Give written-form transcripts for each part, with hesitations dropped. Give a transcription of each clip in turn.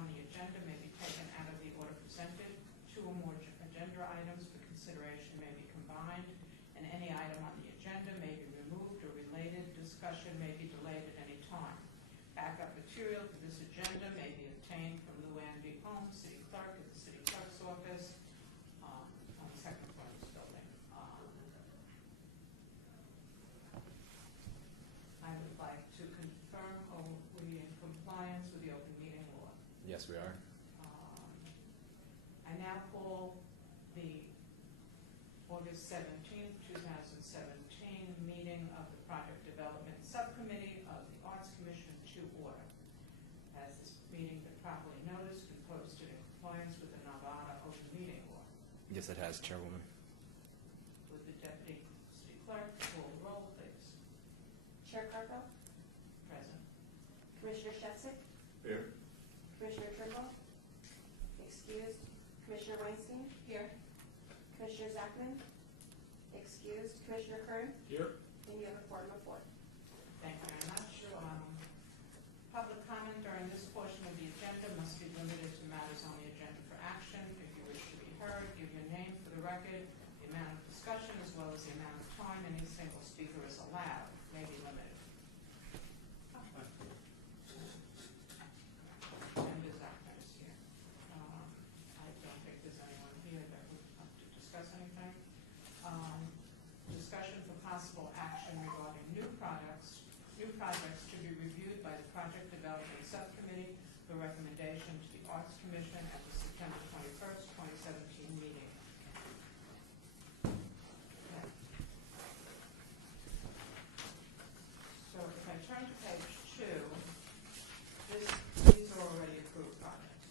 on the agenda may be taken out of the order presented. Two or more agenda items for consideration may be combined, and any item on the agenda may be removed or related discussion may be delayed at any time. Backup material for this agenda may be obtained from Luann B. Holmes, City Clerk, at the City Clerk's office on the second floor of this building. I would like to confirm, are we in compliance with the open meeting law? Yes, we are. I now call the August 17th, 2017 meeting of the Project Development Subcommittee of the Arts Commission to order. Has this meeting been properly noticed and posted in compliance with the Nevada open meeting law? Yes, it has, Chairwoman. Would the Deputy City Clerk call the roll, please? Chair Carpo? Present. Commissioner Shesik? Here. Commissioner Trimble? Excused. Commissioner Weinstein? Here. Commissioner Zachman? Excused. Commissioner Kern? Here. And you have a quorum of 4. Thank you very much. Public comment during this portion of the agenda must be limited to matters on the agenda for action. If you wish to be heard, give your name for the record, the amount of discussion, as well as the amount of time any single speaker is allowed may be limited. And is that kind of here? I don't think there's anyone here that would like to discuss anything. Discussion for possible action regarding new projects to be reviewed by the Project Development Subcommittee for recommendation to the Arts Commission at the September 21st, 2017 meeting. Okay. So if I turn to page 2, these are already approved projects.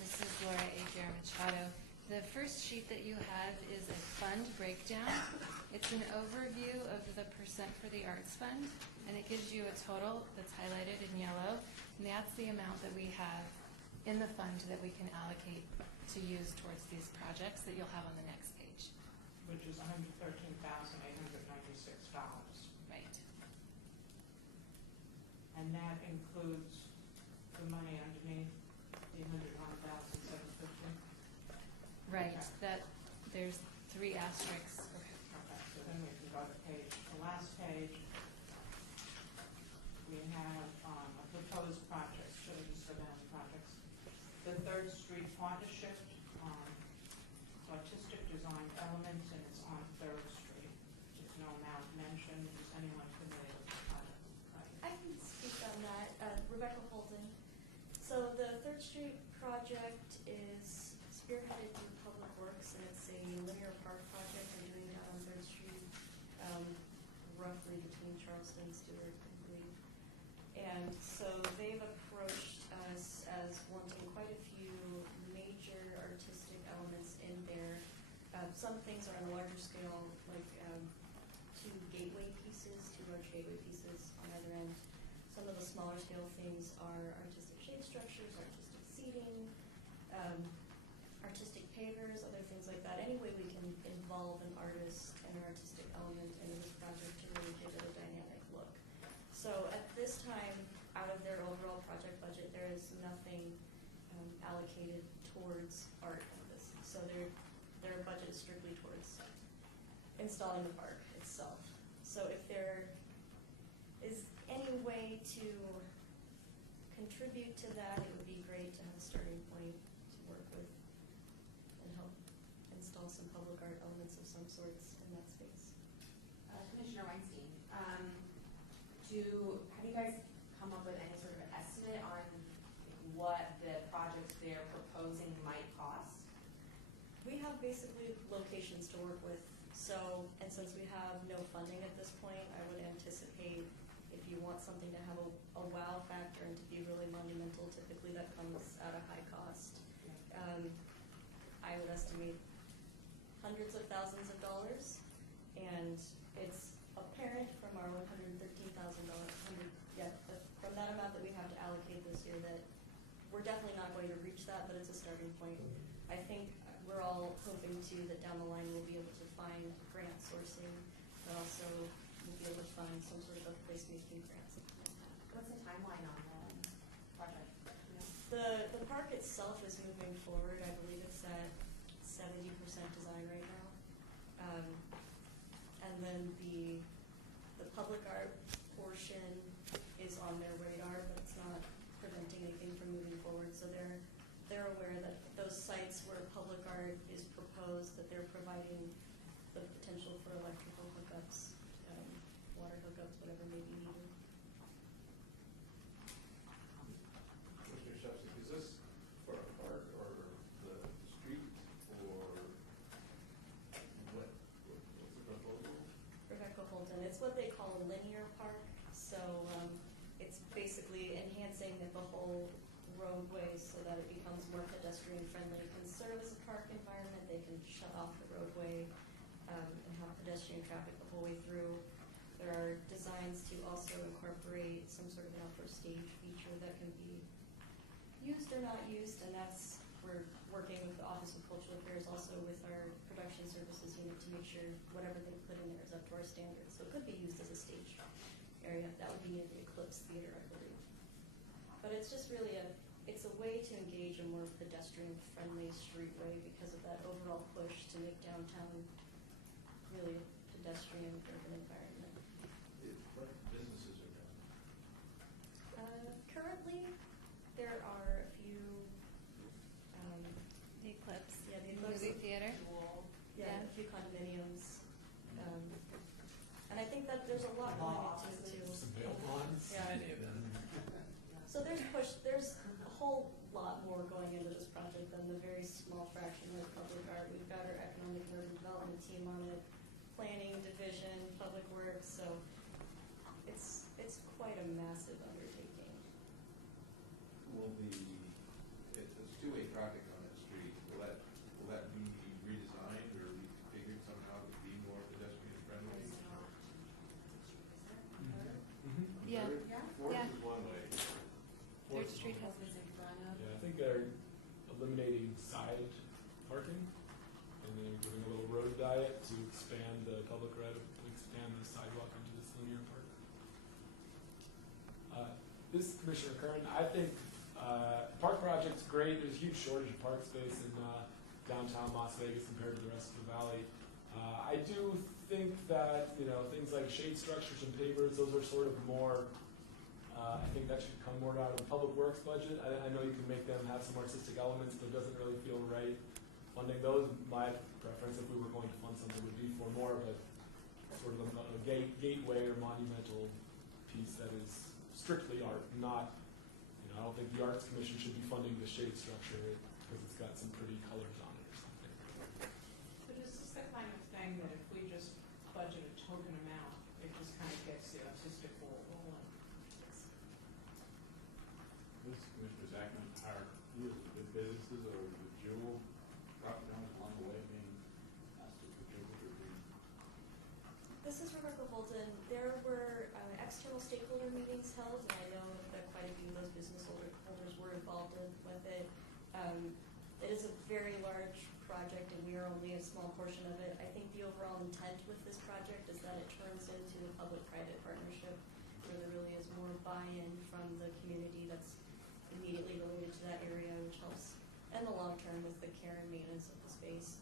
This is Laura A. Machado. The first sheet that you have is a fund breakdown. It's an overview of the percent for the Arts Fund, and it gives you a total that's highlighted in yellow, and that's the amount that we have in the fund that we can allocate to use towards these projects that you'll have on the next page. Which is $113,896. Right. And that includes the money underneath the $101,750. Right. Okay. That there's 3 asterisks. Okay, so then we can go to the last page. We have a proposed project. Should I just go down the projects? The 3rd Street Partnership, artistic design elements, and it's on 3rd Street. There's no amount mentioned. Is anyone familiar with the project? I can speak on that. Rebecca Holton. So the 3rd Street project is spearheaded through Public Works, and it's a linear park project they're doing down on 3rd Street, roughly between Charleston and Stewart, I believe. And so they've approached us as wanting quite a few major artistic elements in there. Some things are on a larger scale, like 2 gateway pieces, 2 large gateway pieces on either end. Some of the smaller scale things are artistic shade structures, artistic seating, artistic pavers, other things like that. Any way we can involve an artist and an artistic element into this project to really give it a dynamic look. So at this time, out of their overall project budget, there is nothing allocated towards art in this. So their budget is strictly towards installing the park itself. So if there is any way to contribute to that, it would be great to have a starting point to work with and help install some public art elements of some sorts in that space. Commissioner Weinstein, have you guys come up with any sort of an estimate on what the projects they're proposing might cost? We have basically locations to work with. So, and since we have no funding at this point, I would anticipate if you want something to have a wow factor and to be really monumental, typically that comes at a high cost. I would estimate hundreds of thousands of dollars, and it's apparent from our $113,000, from that amount that we have to allocate this year that we're definitely not going to reach that, but it's a starting point. I think we're all hoping to that down the line we'll be able to find grant sourcing, but also we'll be able to find some sort of a placemaking grant. What's the timeline on the project? park itself is moving forward. I believe it's at 70% design right now. And then the public art portion is on their radar, but it's not preventing anything from moving forward. So they're aware that those sites where public art is proposed, that they're providing the potential for electrical hookups, water hookups, whatever may be needed. Commissioner Shepsik, is this for a park or the street or what? What's the proposal? Rebecca Holden, it's what they call a linear park. So it's basically enhancing the whole roadway so that it becomes more pedestrian friendly. It can serve as a park environment. They can shut off the roadway and have pedestrian traffic the whole way through. There are designs to also incorporate some sort of an outdoor stage feature that can be used or not used, and we're working with the Office of Cultural Affairs, also with our production services unit, to make sure whatever they put in there is up to our standards. So it could be used as a stage area. That would be near the Eclipse Theater, I believe. But it's just really it's a way to engage a more pedestrian-friendly streetway because of that overall push to make downtown really a pedestrian urban environment. What businesses are there? Currently, there are a few. The Eclipse. Yeah, the Eclipse. Movie theater. Yeah, a few condominiums. And I think that there's a lot going into it too. Some bail bonds. Yeah. Many of them. So there's a whole lot more going into this project than the very small fraction of public art. We've got our economic and urban development team on it, planning division, public works, so it's quite a massive undertaking. It's two-way traffic on that street. Will that be redesigned or reconfigured somehow to be more pedestrian friendly? Yeah. Fourth Yeah. is one way. Third Street has Yeah, I think they're eliminating side parking, and they're giving a little road diet to expand the public right, to expand the sidewalk into this linear park. This Commissioner Kern, I think park project's great. There's a huge shortage of park space in downtown Las Vegas compared to the rest of the valley. I do think that things like shade structures and pavers, those are sort of more. I think that should come more out of the public works budget. I know you can make them have some artistic elements, but it doesn't really feel right funding those. My preference, if we were going to fund something, would be for more of a sort of a gateway or monumental piece that is strictly art, not. I don't think the Arts Commission should be funding the shade structure because it's got some pretty colors on it or something. But is this the kind of thing that if we just budget a token amount, it just kind of gets the artistic ball rolling? This Commissioner Zachman hired the businesses or the jewel property owners along the way being asked to contribute or be. This is Rebecca Holden. There were external stakeholder meetings held, and I know that quite a few of those business holders were involved with it. It is a very large project, and we are only a small portion of it. I think the overall intent with this project is that it turns into a public-private partnership where there really is more buy-in from the community that's immediately related to that area, which helps in the long term with the care and maintenance of the space.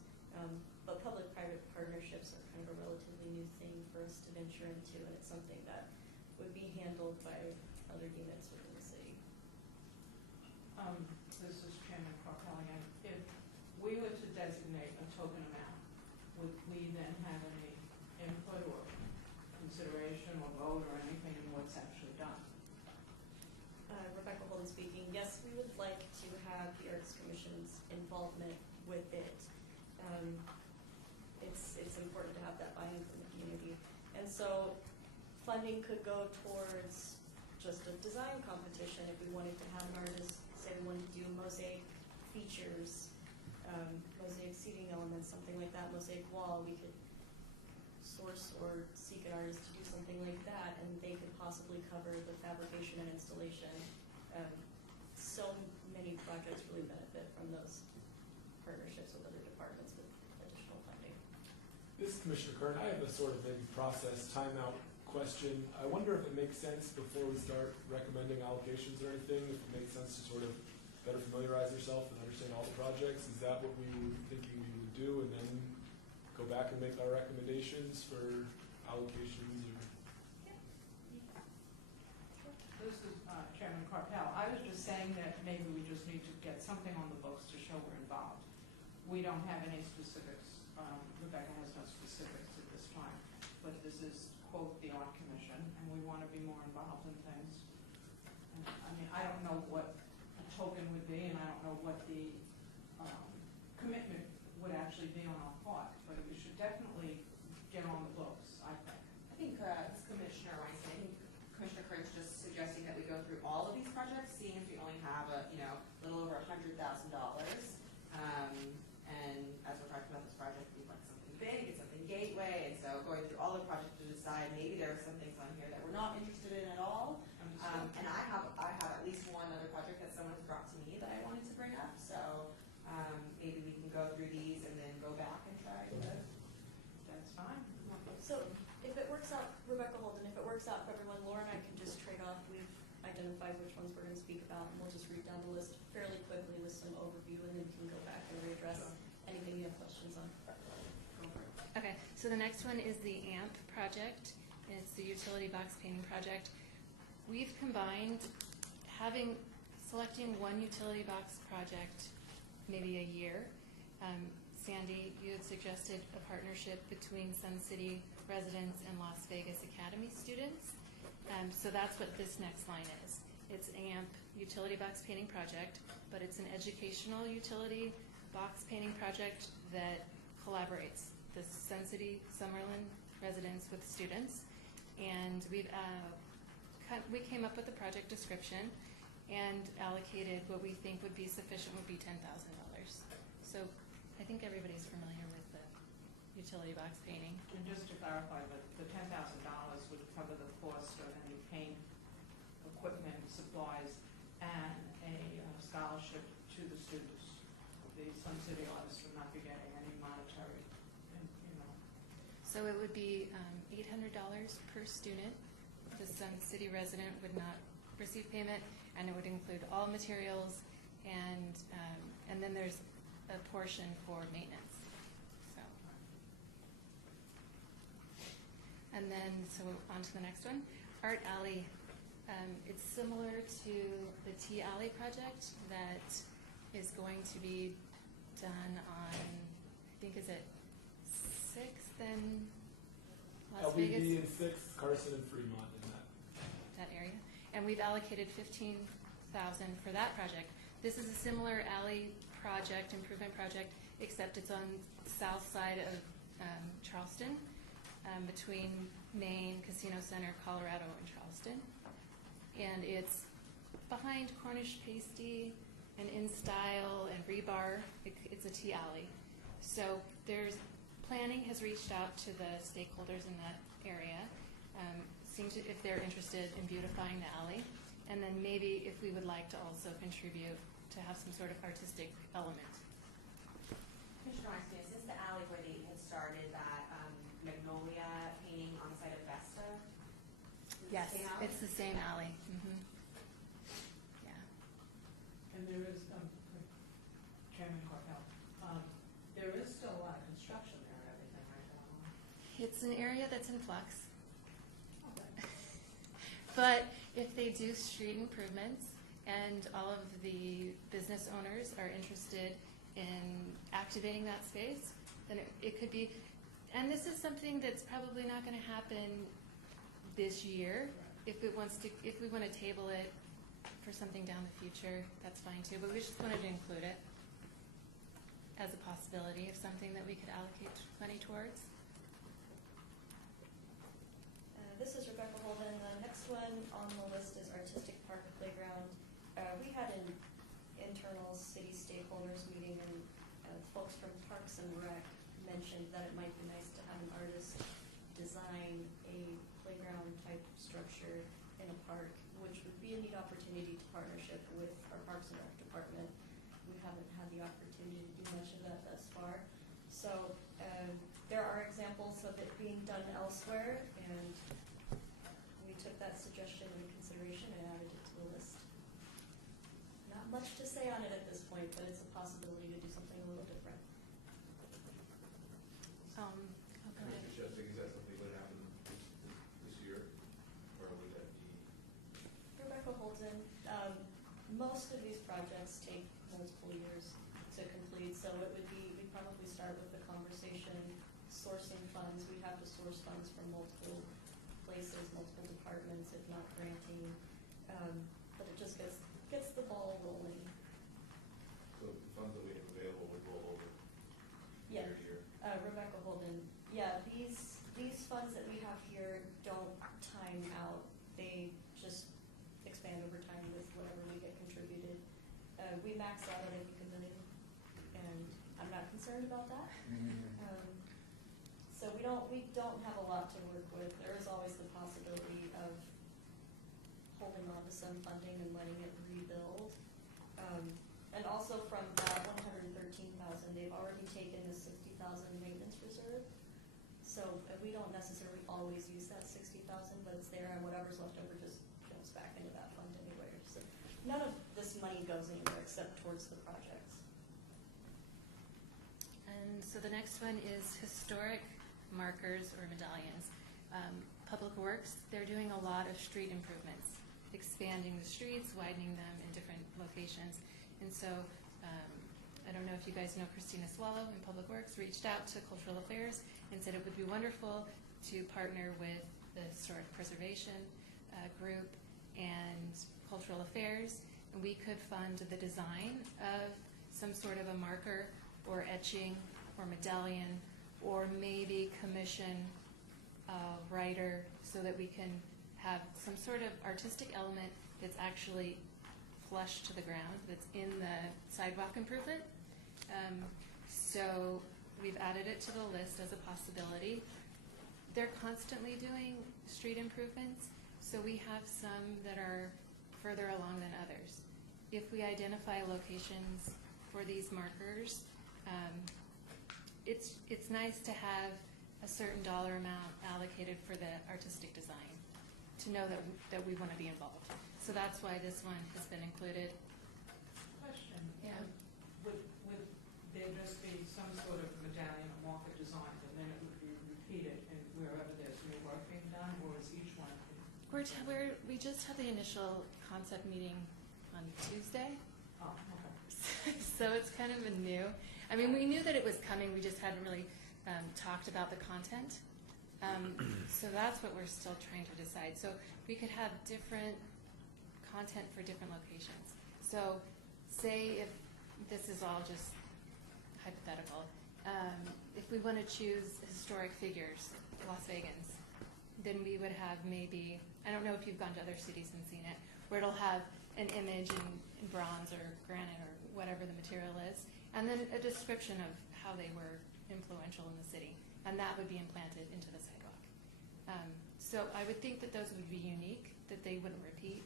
But public-private partnerships are kind of a relatively new thing for us to venture into, and it's something that would be handled by other units within the city. This is Chairman Carpellian. If we were to designate a token amount, would we then have any input or consideration or vote or anything in what's actually done? Rebecca Holden speaking. Yes, we would like to have the Arts Commission's involvement with it. It's important to have that buy-in from the community. And so funding could go towards just a design competition if we wanted to have an artist, say we wanted to do mosaic features, mosaic seating elements, something like that, mosaic wall. We could source or seek an artist to do something like that, and they could possibly cover the fabrication and installation. So many projects really benefit from those partnerships with other departments with additional funding. This Commissioner Kern, I have a sort of maybe process timeout question. I wonder if it makes sense before we start recommending allocations or anything, if it makes sense to sort of better familiarize yourself and understand all the projects? Is that what we were thinking we would do, and then go back and make our recommendations for allocations? Or This is Chairman Carpel. I was just saying that maybe we just need to get something on the books to show we're involved. We don't have any specifics. Rebecca has no specifics at this time, but this is, quote, the Art Commission, and we want to be more involved in things. And, I mean, I don't know what a token would be, and I don't know what the commitment would actually be on our part, but we should definitely get on the books, I think. I think this Commissioner Weinstein, I think Commissioner Kern's just suggesting that we go through all of these projects, seeing if we only have a, little over $100,000. And as we're talking about this project, we'd like something big, it's something gateway, and so going through all the projects to decide maybe there are some things on here that we're not interested in at all. And I have at least one other project that someone has brought to me that I wanted to bring up, so maybe we can go through these and then go back and try to. That's fine. So if it works out, Rebecca Holden, if it works out for everyone, Laura and I can just trade off. We've identified which ones we're going to speak about, and we'll just read down the list fairly quickly with some overview, and then we can go back and readdress anything you have questions on. Okay, so the next one is the AMP project. It's the utility box painting project. We've combined selecting one utility box project maybe a year. Sandy, you had suggested a partnership between Sun City residents and Las Vegas Academy students. So that's what this next line is. It's AMP utility box painting project, but it's an educational utility box painting project that collaborates the Sun City Summerlin residents with students. And we came up with a project description and allocated what we think would be sufficient would be $10,000. So I think everybody's familiar with the utility box painting. And just to clarify, the $10,000 would cover the cost of any paint, equipment, supplies, and a scholarship to the students. The Sun City artists would not be getting any monetary, So it would be $800 per student. The Sun City resident would not receive payment, and it would include all materials, and then there's a portion for maintenance. So, and then on to the next one, Art Alley. It's similar to the Tea Alley project that is going to be done on, I think, is it 6th and Las LBB Vegas? and 6th, Carson and Fremont in That area. And we've allocated $15,000 for that project. This is a similar alley project, improvement project, except it's on the south side of Charleston, between Maine, Casino Center, Colorado, and Charleston. And it's behind Cornish Pasty and In Style and Rebar. It's a tea alley. So planning has reached out to the stakeholders in that area, if they're interested in beautifying the alley, and then maybe if we would like to also contribute to have some sort of artistic element. Commissioner Weinstein, is this the alley where they had started that magnolia painting on the side of Vesta? Yes, it's the same alley. Mm-hmm. Yeah. and there is, Chairman Carpel, there is still a lot of construction there and everything right now. It's an area that's in flux. But if they do street improvements and all of the business owners are interested in activating that space, then it could be, and this is something that's probably not going to happen this year. If we want to table it for something down the future, that's fine too. But we just wanted to include it as a possibility of something that we could allocate money towards. This is Rebecca Holden. The next one on the list is Artistic Park Playground. We had an internal city stakeholders meeting, and folks from Parks and Rec mentioned that it might be nice to have an artist design a playground type structure in a park, which would be a neat opportunity to partnership with our Parks and Rec department. We haven't had the opportunity to do much of that thus far. So there are examples of it being done elsewhere, and we took that suggestion into consideration and added it to the list. Not much to say on great, but it's a possibility to do something a little different. Oh, go ahead. Mr. Sheffield, is that something that would happen this year? Or would that be? Rebecca Holton, most of these projects take multiple years to complete, so it would be, we'd probably start with the conversation, sourcing funds. We'd have to source funds from multiple places, multiple departments, if not granting. But it just gets the ball rolling. So the funds that we have available would roll over Yeah. year to year? Rebecca Holden, yeah, these funds that we have here don't time out. They just expand over time with whatever we get contributed. We max out at, I think, $1 million, and I'm not concerned about that. So we don't have a lot to work with. There is always the possibility of holding on to some funding and letting it rebuild. And also from that $113,000, they've already taken the $60,000 maintenance reserve. So we don't necessarily always use that $60,000, but it's there, and whatever's left over just goes back into that fund anyway. So none of this money goes anywhere except towards the projects. And so the next one is historic markers or medallions. Public Works, they're doing a lot of street improvements, expanding the streets, widening them in different locations. And so I don't know if you guys know Christina Swallow in Public Works, reached out to Cultural Affairs and said it would be wonderful to partner with the Historic Preservation Group and Cultural Affairs, and we could fund the design of some sort of a marker or etching or medallion, or maybe commission a writer so that we can have some sort of artistic element that's actually flush to the ground, that's in the sidewalk improvement. So we've added it to the list as a possibility. They're constantly doing street improvements, so we have some that are further along than others. If we identify locations for these markers, it's nice to have a certain dollar amount allocated for the artistic design, to know that we want to be involved. So that's why this one has been included. Question. Yeah. Would there just be some sort of medallion or marker design, and then it would be repeated in wherever there's new work being done, or is each one? We just had the initial concept meeting on Tuesday. Oh, okay. So it's kind of a new. I mean, we knew that it was coming. We just hadn't really talked about the content. So that's what we're still trying to decide. So we could have different content for different locations. So say if this is all just hypothetical, if we want to choose historic figures, Las Vegas, then we would have maybe, I don't know if you've gone to other cities and seen it, where it'll have an image in bronze or granite or whatever the material is, and then a description of how they were influential in the city, and that would be implanted into the sidewalk. So I would think that those would be unique, that they wouldn't repeat.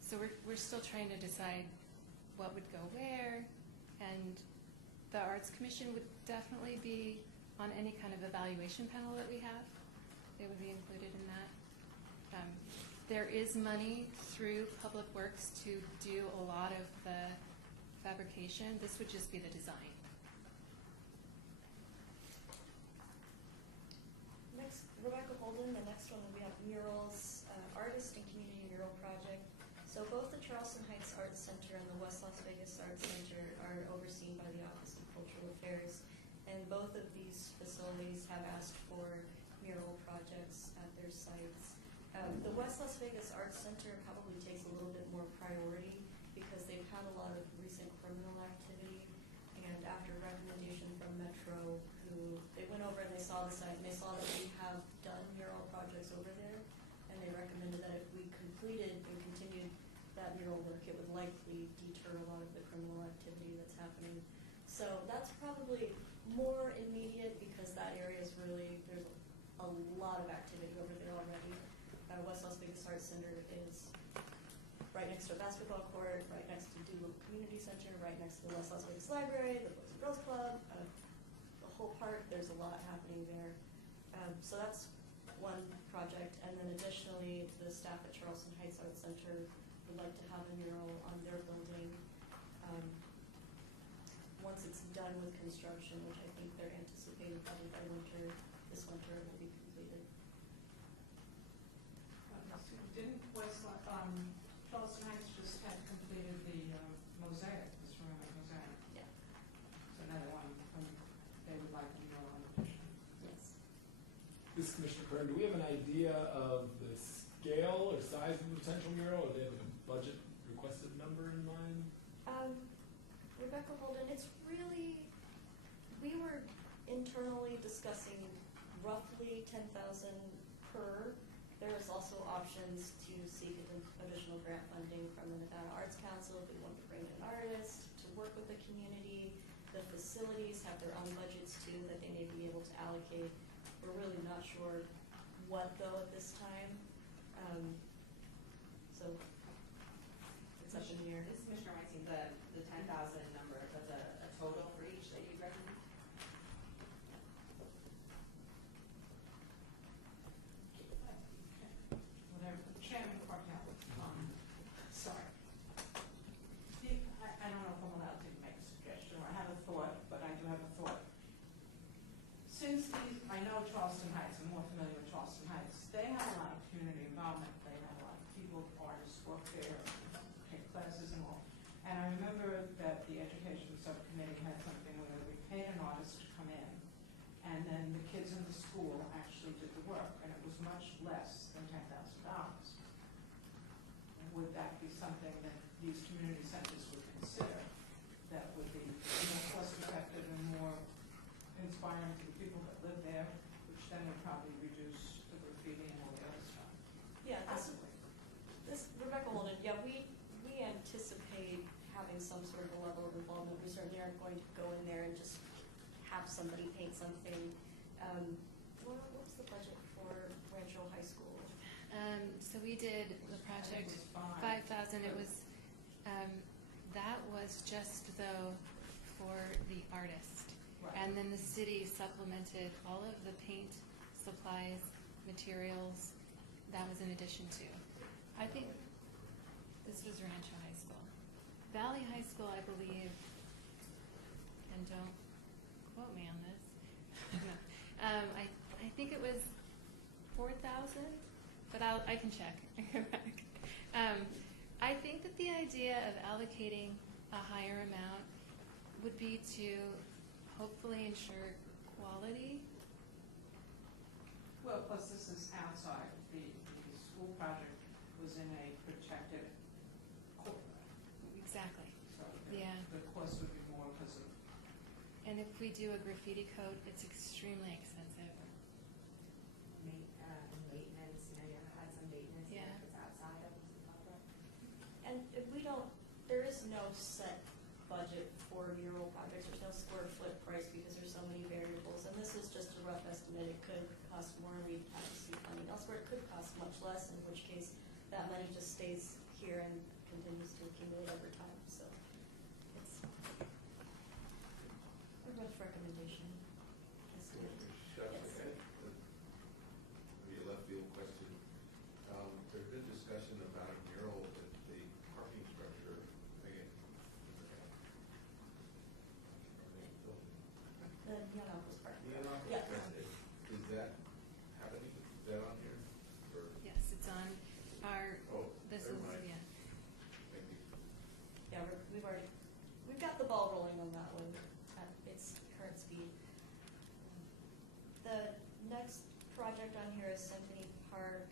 So we're still trying to decide what would go where, and the Arts Commission would definitely be on any kind of evaluation panel that we have. They would be included in that. There is money through Public Works to do a lot of the fabrication. This would just be the design. Next, Rebecca Holden, the next one we have murals, artist and community mural project. So both the Charleston Heights Arts Center and the West Las Vegas Arts Center are overseen by the Office of Cultural Affairs, and both of these facilities have asked for mural projects at their sites. The West Las Vegas Arts Center probably takes a little bit more priority because they've had a lot of recent criminal activity, and after recommendation from Metro, who they went over and they saw the site and they saw that we have done mural projects over there, and they recommended that if we completed and continued that mural work, it would likely deter a lot of the criminal activity that's happening. So that's probably more immediate because that area is really, there's a lot of activity over there already. West Las Vegas Arts Center is right next to a basketball court, right next to Doolittle Community Center, right next to the West Las Vegas Library, the Boys and Girls Club, the whole park. There's a lot happening there. So that's one project. And then additionally, the staff at Charleston Heights Arts Center would like to have a mural on their building. Once it's done with construction, which I think they're anticipating probably by this winter it will be completed. Didn't Charleston Heights just had completed the mosaic, the ceramic mosaic? Yeah. So another one, they would like to know on addition. Yes. This is Commissioner Kern, do we have an idea of the scale or size of the potential mural, or do they have a budget requested number in mind? Rebecca Holden, it's really, we were internally discussing roughly 10,000 per. There is also options to seek additional grant funding from the Nevada Arts Council if we want to bring in an artist to work with the community. The facilities have their own budgets too that they may be able to allocate. We're really not sure what though at this time. So it's up in the air. This is Commissioner Weinstein, the 10,000 number, that's a total for each that you'd recommend? Whatever, Chairman Cornell, sorry. I don't know if I'm allowed to make a suggestion, or I have a thought, but I do have a thought. Since I know Charleston Heights, I'm more familiar with Charleston Heights, they have a lot of community involvement, they have a lot of people, artists work there, take classes and all. And I remember that the Education Subcommittee had something where we paid an artist to come in, and then the kids in the school actually did the work, and it was much less than $10,000. Would that be something that these community centers would consider that would be more cost effective and more inspiring to the people that live there, which then would probably reduce the graffiti and all the other stuff? Yeah, Possibly. this Rebecca Holden, yeah, we anticipate having some sort of a level of involvement. We certainly aren't going to go in there and just have somebody paint something. What's the budget for Rancho High School? So we did the project, I think it was 5,000. It was, that was just though for the artist. Right. And then the city supplemented all of the paint, supplies, materials. That was in addition to. I think this was Rancho High School. Valley High School, I believe, and don't quote me on this. I think it was 4,000, but I can check. I think that the idea of allocating a higher amount would be to hopefully ensure quality. Well, plus this is outside. The school project was in a protected courtyard, Exactly. so Yeah. the cost would be more because of. And if we do a graffiti coat, it's extremely expensive. Maintenance, you had some maintenance Yeah. if it's outside of the public. And if we don't, there is no set budget for mural projects. There's no square foot price because there's so many variables. And this is just a rough estimate. It could cost more and we'd have to see funding elsewhere. It could cost much less, in which case that money just stays here and continues to accumulate over time. So it's a rough recommendation. Commissioner Sheffield, maybe a left field question. There's been discussion about a mural at the parking structure again. The Yanakos Park. Yeah. Is that happening? Is that on here? Or, Yes, it's on our, oh, this never is, mind. yeah. Thank you. Yeah, we've got the ball rolling on that one at its current speed. The next project on here is Symphony Park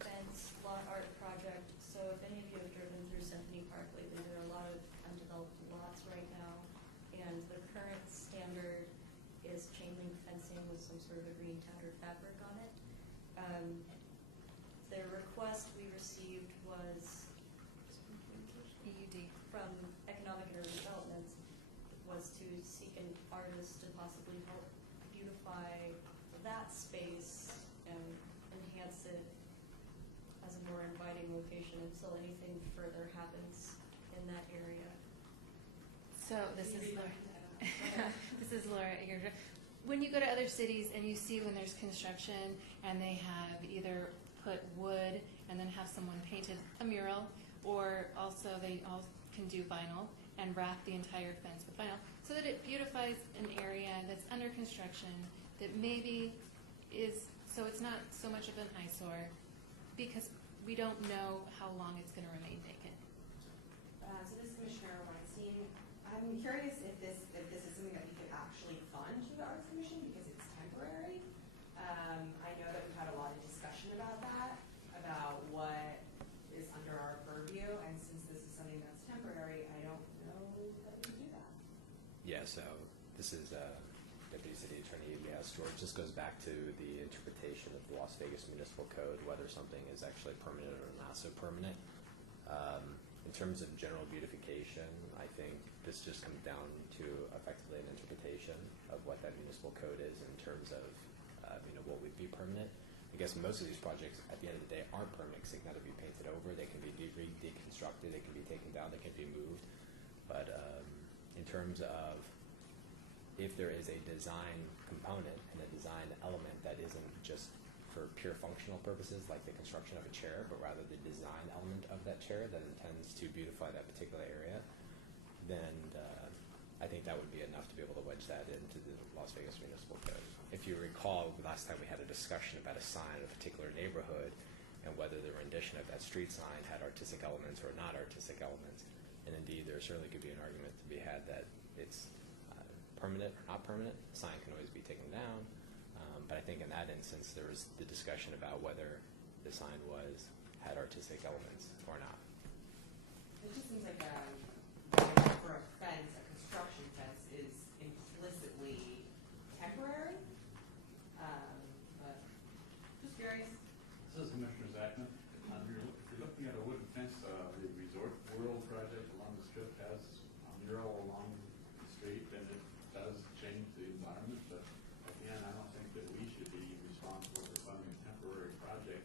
fence lot art project. So if any of you have driven through Symphony Park lately, there are a lot of undeveloped lots right now. And the current standard is chain link fencing with some sort of a green tattered fabric on it. The request we received was EUD. from Economic and Urban Development was to seek an artist to possibly help beautify that space and enhance it as a more inviting location until anything further happens in that area. So this is Laura. This is Laura Eger. When you go to other cities and you see when there's construction and they have either put wood and then have someone painted a mural, or also they all can do vinyl and wrap the entire fence with vinyl so that it beautifies an area that's under construction that maybe is, so it's not so much of an eyesore because we don't know how long it's going to remain vacant. So this is Commissioner Weinstein. I'm curious if this is something that we could actually fund through the Arts Commission because it's temporary. I know that we've had a lot of discussion about that, about what is under our purview, and since this is something that's temporary, I don't know that we can do that. Yeah, so this is Deputy City Attorney Elias George. This goes back to the interpretation of the Las Vegas Municipal Code, whether something is actually permanent or not so permanent. In terms of general beautification, I think this just comes down to effectively an interpretation of what that municipal code is in terms of what would be permanent. I guess most of these projects at the end of the day aren't permanent because they can either be painted over, they can be deconstructed, they can be taken down, they can be moved. But in terms of if there is a design component and a design element that isn't just for pure functional purposes like the construction of a chair, but rather the design element of that chair that intends to beautify that particular area, then I think that would be enough to be able to wedge that into the Las Vegas Municipal Code. If you recall, last time we had a discussion about a sign in a particular neighborhood and whether the rendition of that street sign had artistic elements or not artistic elements. And indeed, there certainly could be an argument to be had that it's permanent or not permanent. The sign can always be taken down. But I think in that instance, there was the discussion about whether the sign had artistic elements or not. It just seems like for a fence, a construction fence is implicitly temporary. But just curious. This is Commissioner Zachman. If you're looking at a wooden fence, the Resort World project along the strip has a mural along the street, and it does change the environment. But again, I don't think that we should be responsible for funding a temporary project.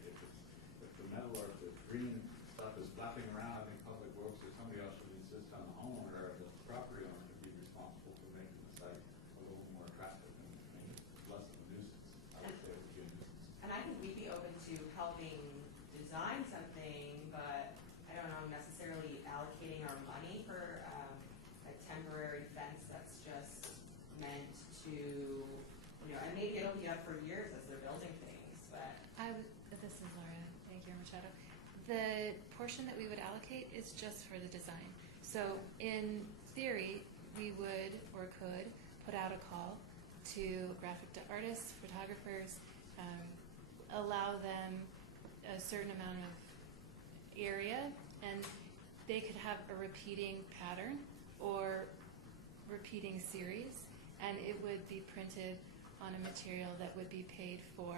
If the metal or the green stuff is flapping around, I think Public Works or somebody else should insist on the homeowner or the property owner to be responsible for making the site a little more attractive and make it less of a nuisance. I would say it would be a nuisance. And I think we'd be open to helping design something, but I don't know, necessarily allocating our money for a temporary fence that's just meant to, and maybe it'll be up for years as they're building things, but. This is Laura. Thank you, Machado. The portion that we would allocate is just for the design. So in theory, we would or could put out a call to graphic artists, photographers, allow them a certain amount of area, and they could have a repeating pattern or repeating series, and it would be printed on a material that would be paid for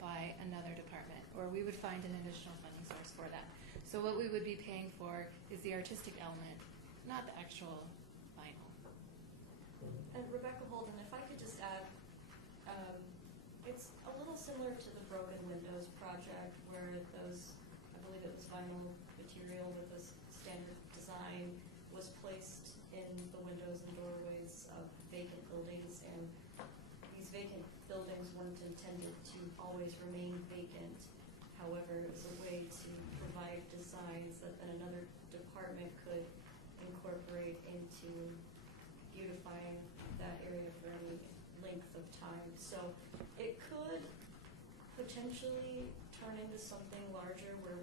by another department, or we would find an additional funding source for that. So what we would be paying for is the artistic element, not the actual vinyl. And Rebecca Holden, if I could just add, it's a little similar to the Broken Windows project where those, I believe it was vinyl material with this standard design, was placed in the windows and doorways of vacant buildings, and these vacant buildings weren't intended to always remain vacant. However, it was a way to provide designs that then another department could incorporate into beautifying that area for any length of time. So it could potentially turn into something larger where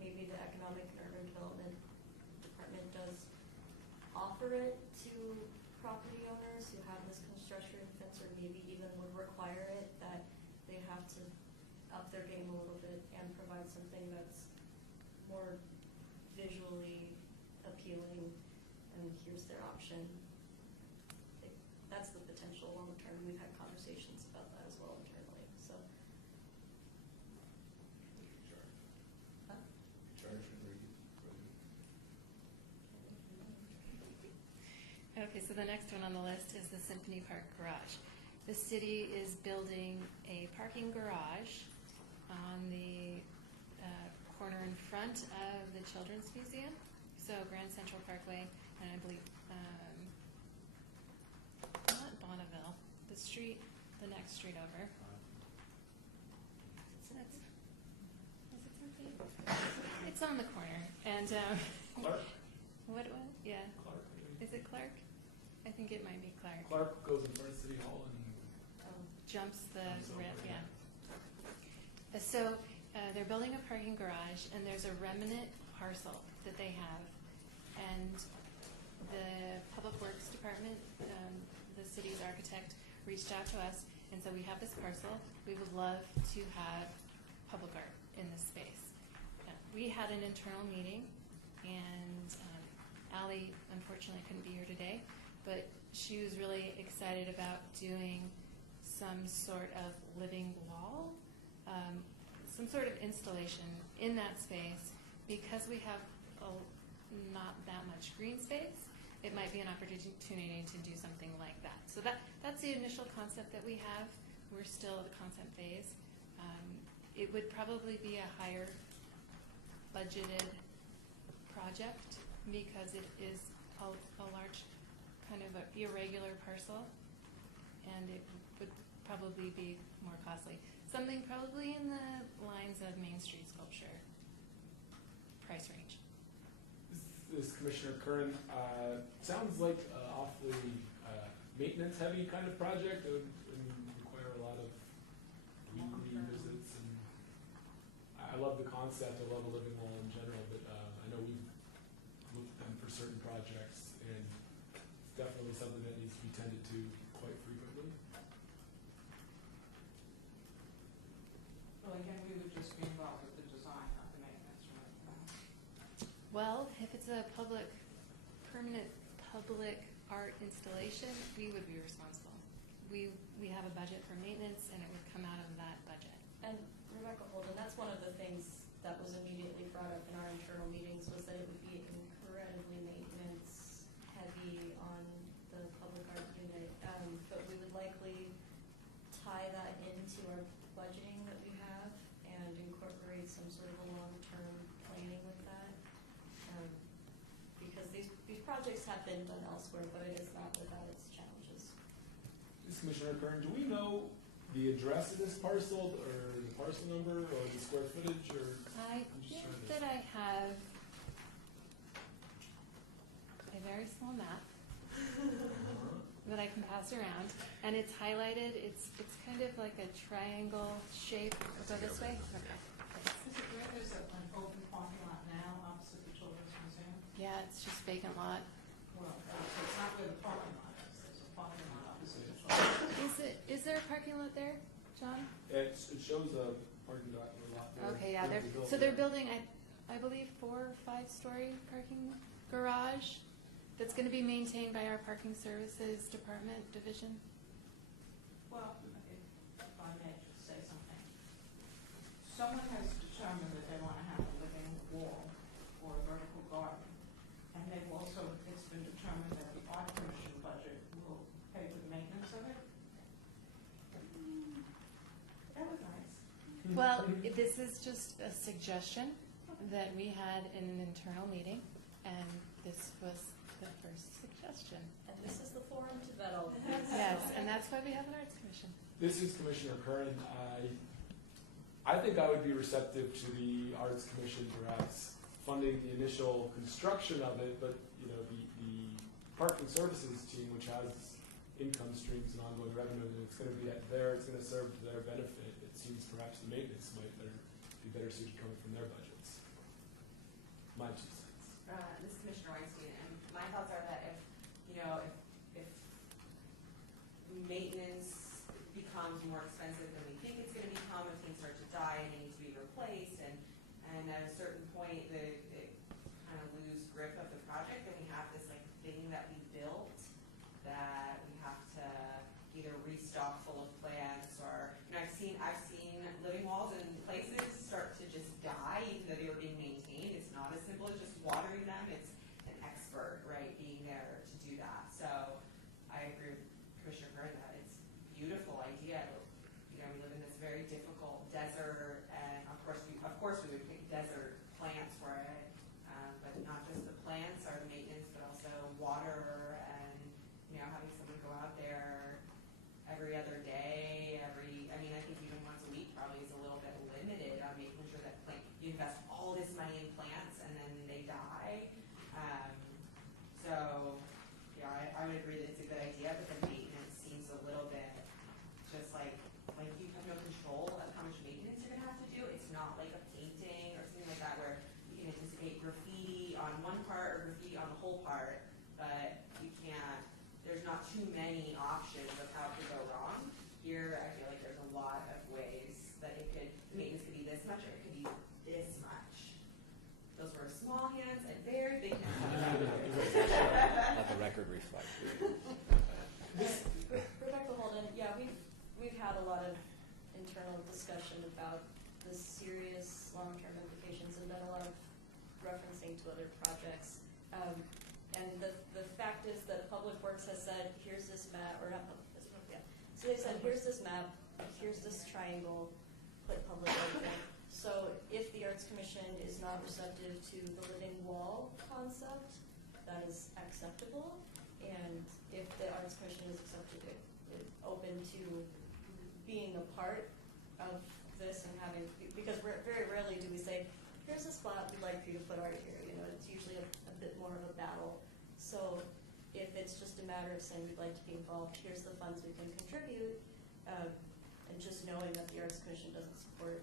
maybe the Economic and Urban Development Department does offer it to property owners who have this construction fence, or maybe even would require it, that they have to up their game a little bit and provide something that's more visually appealing, and here's their option. That's the potential long term. We've had conversations about that as well internally. So. Okay, so the next one on the list is the Symphony Park Garage. The city is building a parking garage on the corner in front of the Children's Museum, so Grand Central Parkway, and I believe, not Bonneville, the next street over. Is it It's on the corner, and Clark? what? Yeah, Clark? is it Clark? I think it might be Clark. Clark goes in front of City Hall and Jumps the Jumps over, ramp, yeah. yeah. So they're building a parking garage, and there's a remnant parcel that they have, and the Public Works Department, the city's architect, reached out to us and said, we have this parcel. We would love to have public art in this space. We had an internal meeting, and Allie unfortunately couldn't be here today, but she was really excited about doing some sort of living wall, some sort of installation in that space. Because we have not that much green space, it might be an opportunity to do something like that. So that's the initial concept that we have. We're still at the concept phase. It would probably be a higher budgeted project because it is a large kind of irregular parcel, and it would probably be more costly. Something probably in the lines of Main Street sculpture price range. this Commissioner Kern, sounds like an awfully maintenance-heavy kind of project. It would require a lot of weekly visits, and I love the concept. I love a living wall in general, but I know we've looked at them for certain projects, and it's definitely something that needs to be tended to quite frequently. Well, again, we would just be involved with the design, not the maintenance, right? Well, if it's a permanent public art installation, we would be responsible. We have a budget for maintenance, and it would come out of that budget. And Rebecca Holden, that's one of the things that was immediately brought up in our internal meetings, was that it would be incredibly maintenance heavy on the public art unit. But we would likely tie that into our budgeting that we have and incorporate some sort of a long-term planning with that. Because these projects have been done elsewhere, but it is not without its challenges. Commissioner Kern, do we know the address of this parcel, or the parcel number, or the square footage, or? I think that I have a very small map that I can pass around, and it's highlighted. It's kind of like a triangle shape. Go this way? Okay. Is it where there's an open parking lot now opposite the Children's Museum? Yeah, it's just vacant lot. Well, it's not where the parking lot is. There's a parking lot opposite the Children's. Is there a parking lot there, John? It shows a parking lot there. Okay, yeah. They're building, I believe, 4 or 5 story parking garage that's going to be maintained by our Parking Services Department division. Well, if I may just say something. Someone has determined that they want to have a living wall or a vertical garden. And they've also, it's been determined that the Art Commission budget will pay for the maintenance of it. That was nice. Well, this is just a suggestion that we had in an internal meeting, and this was the first suggestion. And this is the forum to vettle. Yes, and that's why we have an Arts Commission. This is Commissioner Kern. I think I would be receptive to the Arts Commission perhaps funding the initial construction of it, but the Parking Services team, which has income streams and ongoing revenue, and it's going to be it's going to serve to their benefit. It seems perhaps the maintenance might be better suited coming from their budgets. My 2 cents. This is Commissioner Weinstein, and my thoughts are that if maintenance becomes more expensive than we think it's going to become, if things start to die and they need to be replaced, and at a certain point it kind of lose grip of the project, then we have this thing that we built that we have to either restock full of plants, or I've seen living walls in places start to just die even though they were being maintained. It's not as simple as just watering them. It's an expert, right, being there to do that. So I agree with Commissioner Kern that it's a beautiful idea. We live in this very difficult desert, and of course we would pick desert plants for it. would agree that it's a good idea, but the maintenance seems a little bit just like you have no control of how much maintenance you're gonna have to do. It's not like a painting or something like that where you can anticipate graffiti on one part or graffiti on the whole part, but you can't, there's not too many options of how it could go wrong. Here, I feel like there's a lot of ways that maintenance could be this much or it could be this much. Those were small hands and very big hands. Let the record reflect. Rebecca Holden, yeah, we've had a lot of internal discussion about the serious long-term implications and done a lot of referencing to other projects. And the fact is that Public Works has said, here's this map, or not Public Works, yeah. So they said, here's this map, here's this triangle, put Public Works in. So if the Arts Commission is not receptive to the living wall concept, that is acceptable. And if the Arts Commission is open to being a part of this and having, because very rarely do we say, here's a spot we'd like for you to put art here. You know, it's usually a bit more of a battle. So if it's just a matter of saying we'd like to be involved, here's the funds we can contribute, and just knowing that the Arts Commission doesn't support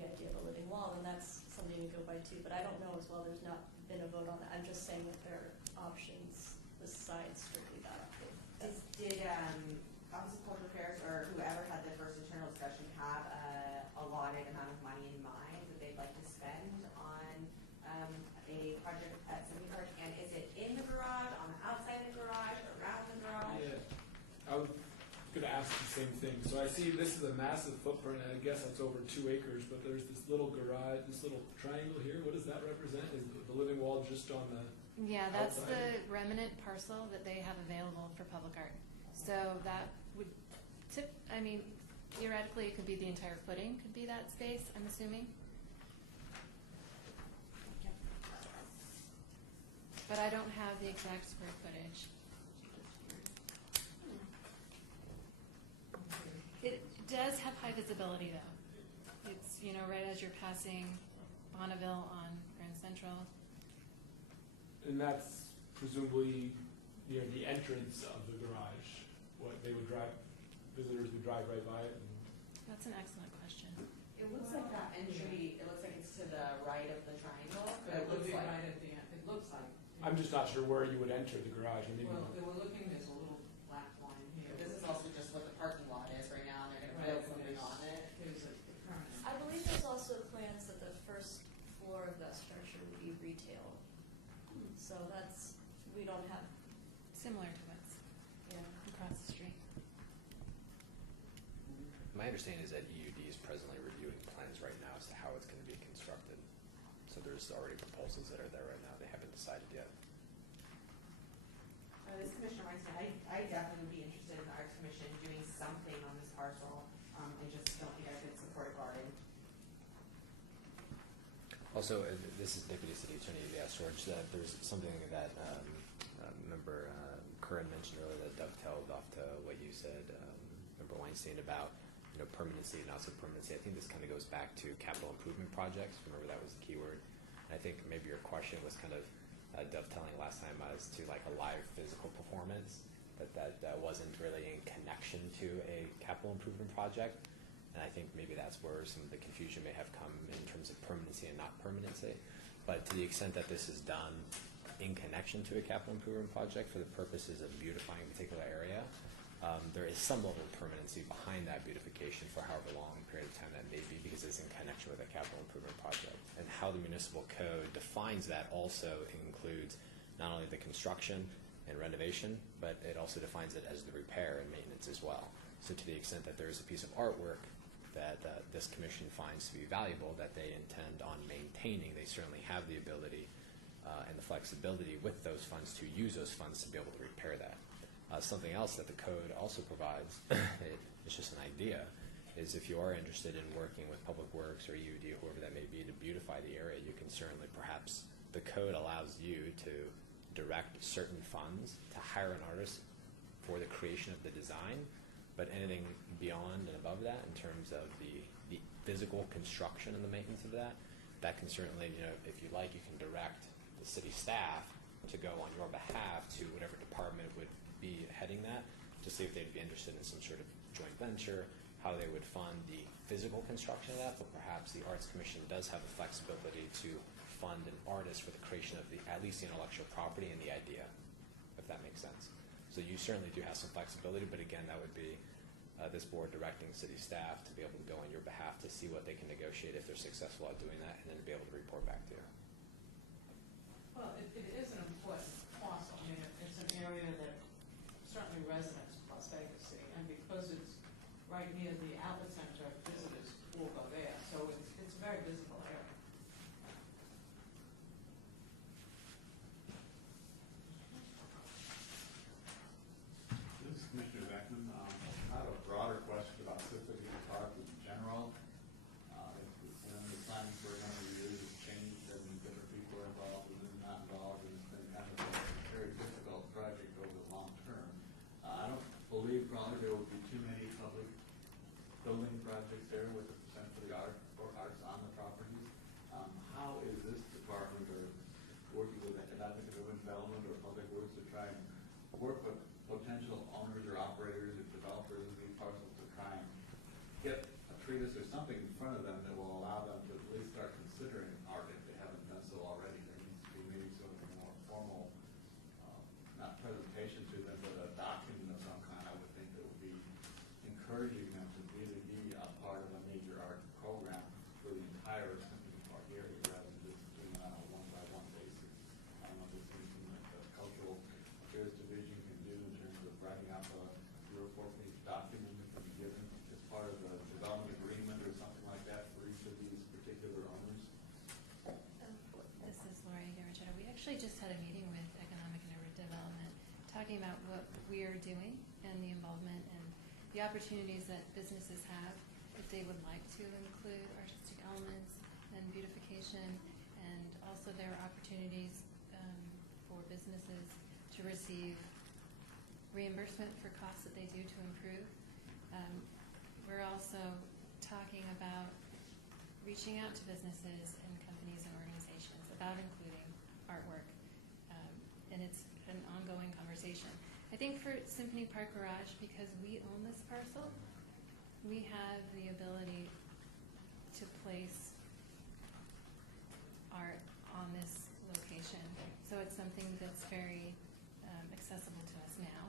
the idea of a living wall, then that's something to go by too. But I don't know as well, there's not been a vote on that. I'm just saying that there are options besides strictly that update. Did Office of Cultural Affairs or whoever had the first internal discussion have a allotted amount of money in mind that they'd like to spend on a project at City Park? And is it in the garage, on the outside of the garage, around the garage? Yeah, I was going to ask the same thing. So I see this is a massive footprint, and I guess that's over 2 acres, but there's this little garage, this little triangle here. What does that represent? Is the living wall just on the Yeah, that's outside? the remnant parcel that they have available for public art. So that would theoretically it could be the entire footing, could be that space, I'm assuming. But I don't have the exact square footage. It does have high visibility though. It's, right as you're passing Bonneville on Grand Central. And that's presumably near the entrance of the garage. What they would drive, visitors would drive right by it. That's an excellent question. It looks like that entry, it looks like it's to the right of the triangle, but it It would looks be like. right at the end. It looks like. I'm just not sure where you would enter the garage. I mean, Well, we're looking, there's a little black line here. This is also just what the parking lot is right now, and they're gonna build something on it. There's a permanent. I believe there's also plans that the first floor of that structure would be retail. So we don't have, Similar to what's across the street. My understanding is that EUD is presently reviewing plans right now as to how it's going to be constructed. So there's already proposals that are there right now. They haven't decided yet. This Commissioner Weinstein, I definitely would be interested in the Arts Commission doing something on this parcel. I just don't think I could support a garden. Also, this is Deputy City Attorney George. That there's something that Member Curran mentioned earlier that dovetailed off to what you said, Member Weinstein, about permanency and also permanency. I think this kind of goes back to capital improvement projects. Remember that was the key word. And I think maybe your question was kind of dovetailing last time as to like a live physical performance that wasn't really in connection to a capital improvement project. And I think maybe that's where some of the confusion may have come in terms of permanency and not permanency. But to the extent that this is done in connection to a capital improvement project for the purposes of beautifying a particular area, there is some level of permanency behind that beautification for however long period of time that may be, because it's in connection with a capital improvement project. And how the municipal code defines that also includes not only the construction and renovation, but it also defines it as the repair and maintenance as well. So to the extent that there is a piece of artwork that this commission finds to be valuable that they intend on maintaining, they certainly have the ability and the flexibility with those funds to use those funds to be able to repair that. Something else that the code also provides, it's just an idea, is if you are interested in working with Public Works or EUD or whoever that may be to beautify the area, you can certainly perhaps, the code allows you to direct certain funds to hire an artist for the creation of the design, but anything beyond and above that in terms of the physical construction and the maintenance of that can certainly, if you like, you can direct the city staff to go on your behalf to whatever department would be heading that, to see if they'd be interested in some sort of joint venture, how they would fund the physical construction of that, but perhaps the Arts Commission does have the flexibility to fund an artist for the creation of at least the intellectual property and the idea, if that makes sense. So you certainly do have some flexibility, but again, that would be this board directing city staff to be able to go on your behalf to see what they can negotiate if they're successful at doing that, and then to be able to report back to you. Well, it is an important parcel. I mean, it's an area that certainly residents of Las Vegas see, and because it's right near the outlet center, visitors will go there. So it's a very visible area. This is Commissioner Beckman. I have a broader question about Subcommittee Park in general. And the planning for a number of years has changed, and different people are involved and then not involved, and it's been kind of a very difficult project over the long term. I don't believe probably there will be too many public building projects there with the percent for the arts on the properties. How is this department or working with economic and urban development or public works to try and work with potential owners or operators or developers of these parcels to try and get a treatise or something in front of them that will allow them to at least start considering art if they haven't done so already? There needs to be maybe sort of a more formal, not presentation to them, but a document of some kind, I would think, that would be encouraging them to really be a part of a major art program for the entire Subcommittee Park area rather than just doing it on a one-by-one basis. I don't know if there's anything like the Cultural Affairs Division can do in terms of writing up a 3 or 4-page document that can be given as part of the development agreement or something like that for each of these particular owners. This is Lori Garachetta. We actually just had a meeting with Economic and Urban Development talking about what we are doing and the involvement and the opportunities that businesses have if they would like to include artistic elements and beautification, and also there are opportunities for businesses to receive reimbursement for costs that they do to improve. We're also talking about reaching out to businesses and companies and organizations about including artwork, and it's an ongoing conversation. I think for Symphony Park Garage, because we own this parcel, we have the ability to place art on this location. So it's something that's very accessible to us now.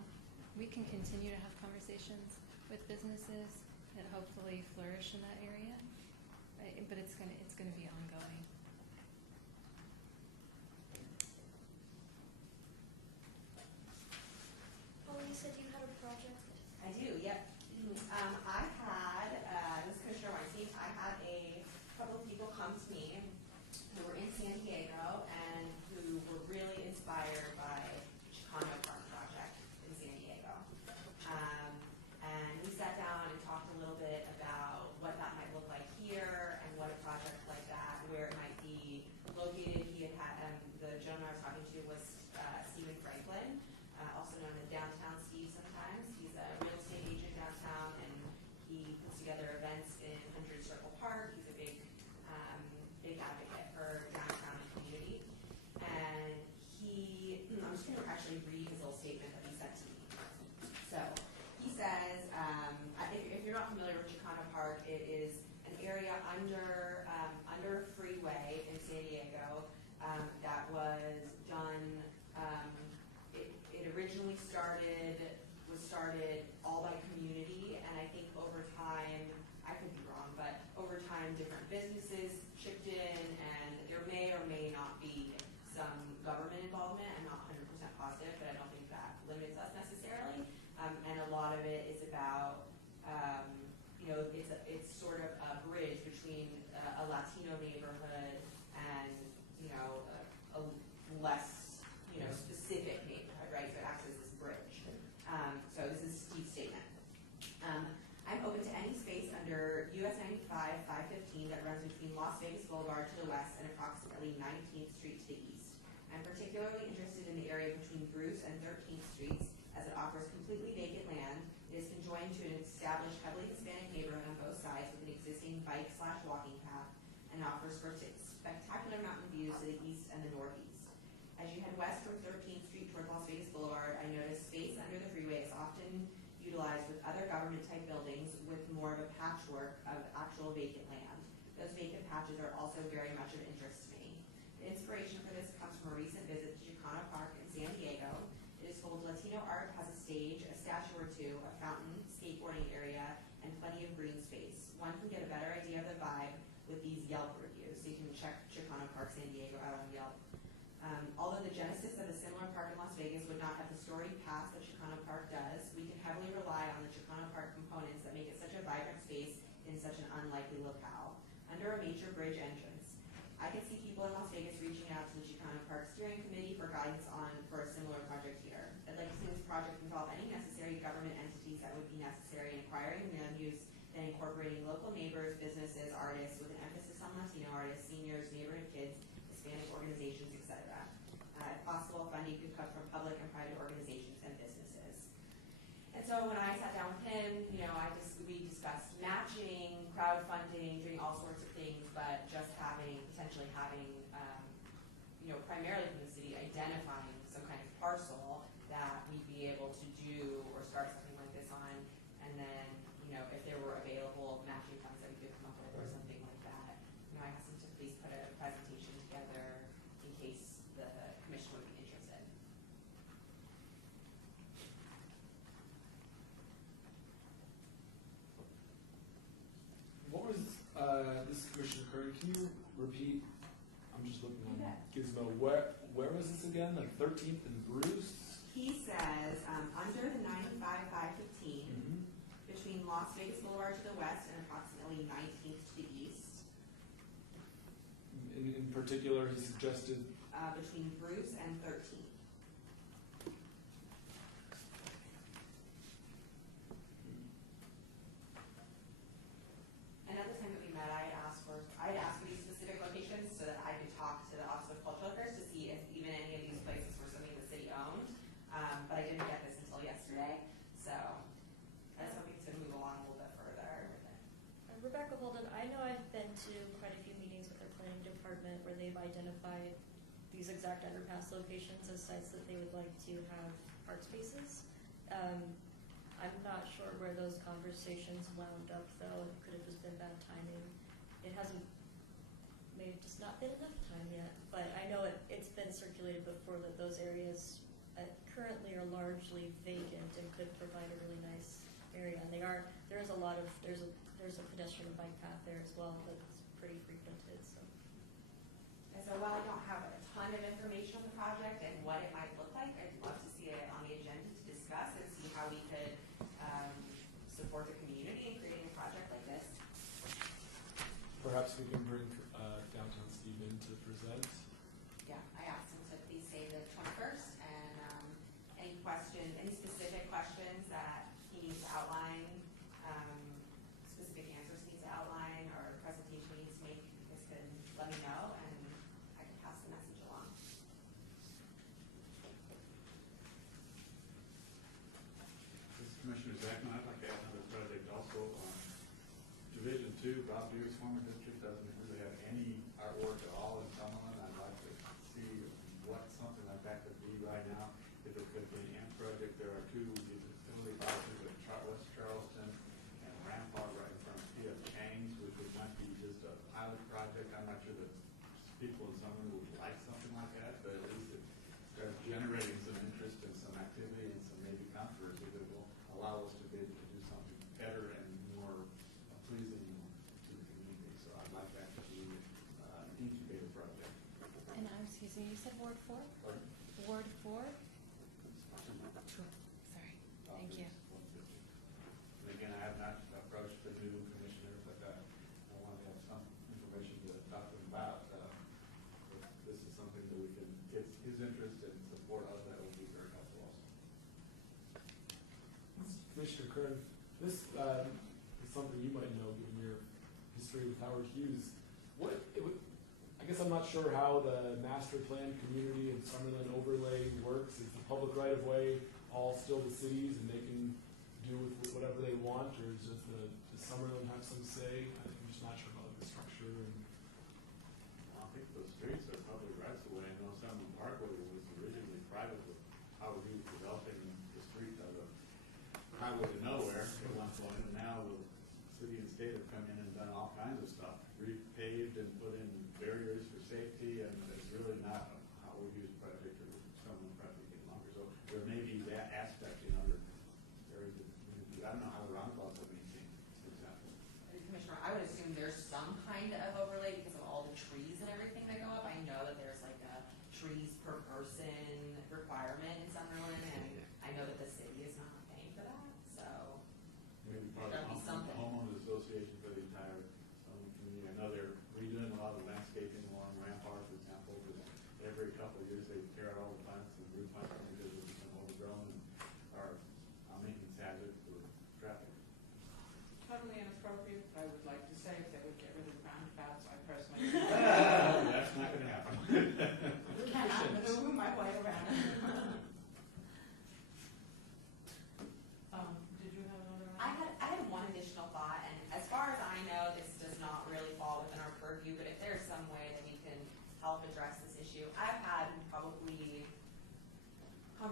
We can continue to have conversations with businesses that hopefully flourish in that area, but it's gonna be ongoing. Oh, you said you had a project? I do, yep. I had, this is Commissioner Weinstein, I had a couple of people come to me who were in San Diego and who were really inspired by the Chicano Park project in San Diego. And we sat down and talked a little bit about what that might look like here and what a project like that, where it might be located. He had the gentleman I was talking to was Stephen Franklin, also known as Downtown Steve sometimes. He's a real estate agent downtown, and he puts together events in 100 Circle Park. He's a big advocate for downtown and community. And I'm just going to actually read his little statement that he sent to me. So he says, if you're not familiar with Chicano Park, it is an area under a freeway in San Diego that was done. It originally was started all by community, and I think over time, I could be wrong, but over time different businesses chipped in, and there may or may not be some government involvement. I'm not 100% positive, but I don't think that limits us necessarily. And a lot of it is about, it's sort of a bridge between a Latino neighborhood and, a less, specific neighborhood, right? So it acts as this bridge. So this is Steve's statement. I'm open to any space under US 95, 515 that runs between Las Vegas Boulevard to the west and approximately 19th Street to the east. I'm particularly interested in the area between Bruce and 13th Streets as it offers completely vacant land. It is conjoined to an established heavily Hispanic neighborhood on both sides with an existing bike/walking path, and offers spectacular mountain views to the east and the northeast. As you head west from 13th Street toward Las Vegas Boulevard, I notice space under the stage, a statue or two, a fountain, skateboarding area, and plenty of green space. One can get a better idea of the vibe with these Yelp reviews, so you can check Chicano Park San Diego out on Yelp. Although the genesis of a similar park in Las Vegas would not have the storied past that Chicano Park does, we can heavily rely on the Chicano Park components that make it such a vibrant space in such an unlikely locale. Under a major bridge entrance, I can see people in Las Vegas reaching out to the Chicano Park Steering Committee for guidance for a similar project here. I'd like to see this project involve any necessary government entities that would be necessary in acquiring land use and incorporating local neighbors, businesses, artists, with an emphasis on Latino artists, seniors, neighborhood kids, Hispanic organizations, etc. If possible, funding could come from public and private organizations and businesses. And so when I sat down with him, we discussed matching, crowdfunding, doing all sorts of things, but just potentially having, primarily from the city, identifying some kind of parcel that we'd be able to do or start something like this on, and then, if there were available matching funds that we could come up with or something like that. I asked him to please put a presentation together in case the commission would be interested. What was this Commissioner Curran? Can you repeat? I'm just looking on Gizmo. Where was this again? Like 13th and Bruce? He says under the 95515, between Las Vegas Boulevard to the west and approximately 19th to the east. In particular, he suggested Between Bruce and 13th. And at the time that we met, I had asked for these specific locations so that I could talk to the Office of Cultural Affairs to see if even any of these places were something the city owned. But I didn't get this until yesterday, so I was hoping to move along a little bit further with it. Rebecca Holden, I know I've been to quite a few meetings with their planning department where they've identified these exact underpass locations as sites that they would like to have park spaces. I'm not sure where those conversations wound up though. It could have just been bad timing. It hasn't, maybe just not been enough time yet, but I know it's been circulated before that those areas currently are largely vacant and could provide a really nice area. And there's a pedestrian and bike path there as well that's pretty frequented. And so while I don't have a ton of information on the project and what it might look like, I'd love to see it on the agenda to discuss and see how we could support the community in creating a project like this. perhaps we can bring Downtown Steve in to present. Yeah, I asked him to please say the 21st and any specific questions that he needs to outline, specific answers he needs to outline, or presentation he needs to make, you guys can let me know and I can pass the message along. This is Commissioner Zachman. I'd like to add another project also. Division 2, Bob Deere's former district, doesn't really have any artwork at all in Summerlin. I'd like to see what something like that could be right now. If it could be an AMP project, there are two utility boxes at West Charleston and Rampart right in front of P.F. Chang's, which would not be just a pilot project. I'm not sure that people in Summerlin would like something like that, but at least it starts generating some interest and some activity and some maybe controversy that will allow us to be able to do something better and more pleasing to the community. So I'd like that to be an incubator project. And excuse me, you said Ward 4? Pardon? Ward 4? Sorry, thank you. And again, I have not approached the new commissioner, but I want to have some information to talk to him about. If this is something that we can get his interest and support of, that would be very helpful also. Commissioner Kern, this is something you might know given your history with Howard Hughes. I guess I'm not sure how the master plan community and Summerlin overlay works. Is the public right of way all still the cities and they can do with whatever they want, or does Summerlin have some say? I'm just not sure about the structure. I think those streets are public rights of way. I know Summerlin Parkway was originally private with Howard Hughes developing the street out of highway to nowhere at one point, and now the city and state have come in and done all kinds of stuff, repaved and put in barriers for safety, and it's really not a Howard Hughes project or Summerlin project any longer. So there may be that aspect in other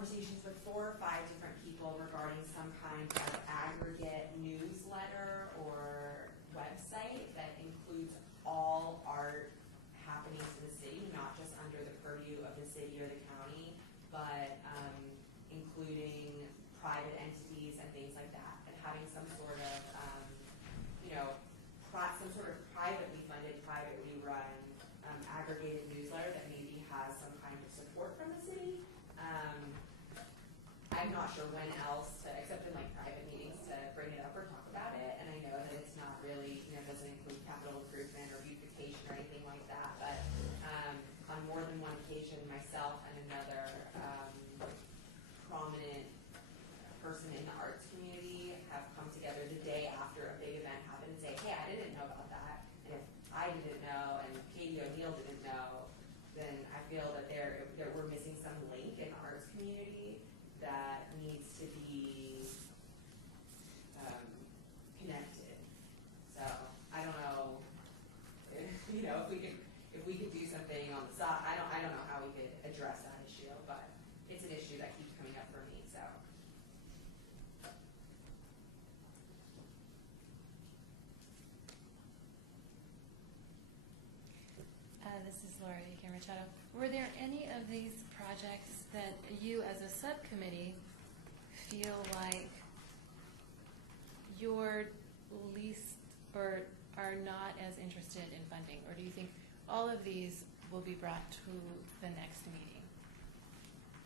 conversations with 4 or 5 different people regarding some kind of aggregate newsletter or website that includes all art happenings in the city, not just under the purview of the city or the county, but including private entities and things like that, and having some sort of, some sort of privately funded, privately run aggregated newsletter that maybe has some kind of support from the city. I'm not sure when else, except in like private meetings, to bring it up or talk about it. And I know that it's not really, doesn't include capital improvement or beautification or anything like that. But on more than one occasion, myself and another prominent person in the arts community have come together the day after a big event happened and say, hey, I didn't know about that. And if I didn't know and Katie O'Neill didn't know, then I feel that we're missing some link in the arts community that needs to be connected. So I don't know, if we could do something on the side. I don't know how we could address that issue, but it's an issue that keeps coming up for me. So. This is Laura Machado. Were there any of these projects that you as a subcommittee feel like you're least or are not as interested in funding? Or do you think all of these will be brought to the next meeting?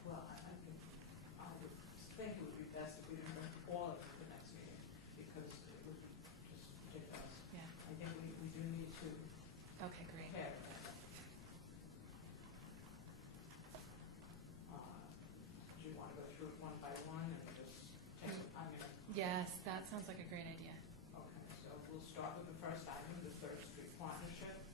Well, I would think it would be best if we didn't bring all of it to the next meeting, because it would be just ridiculous. Yeah. I think we do need to Okay, great. prepare. Do you want to go through it one by one and just take some time? Yes, that sounds like a great idea. Okay, so we'll start with the first item, the Third Street Partnership.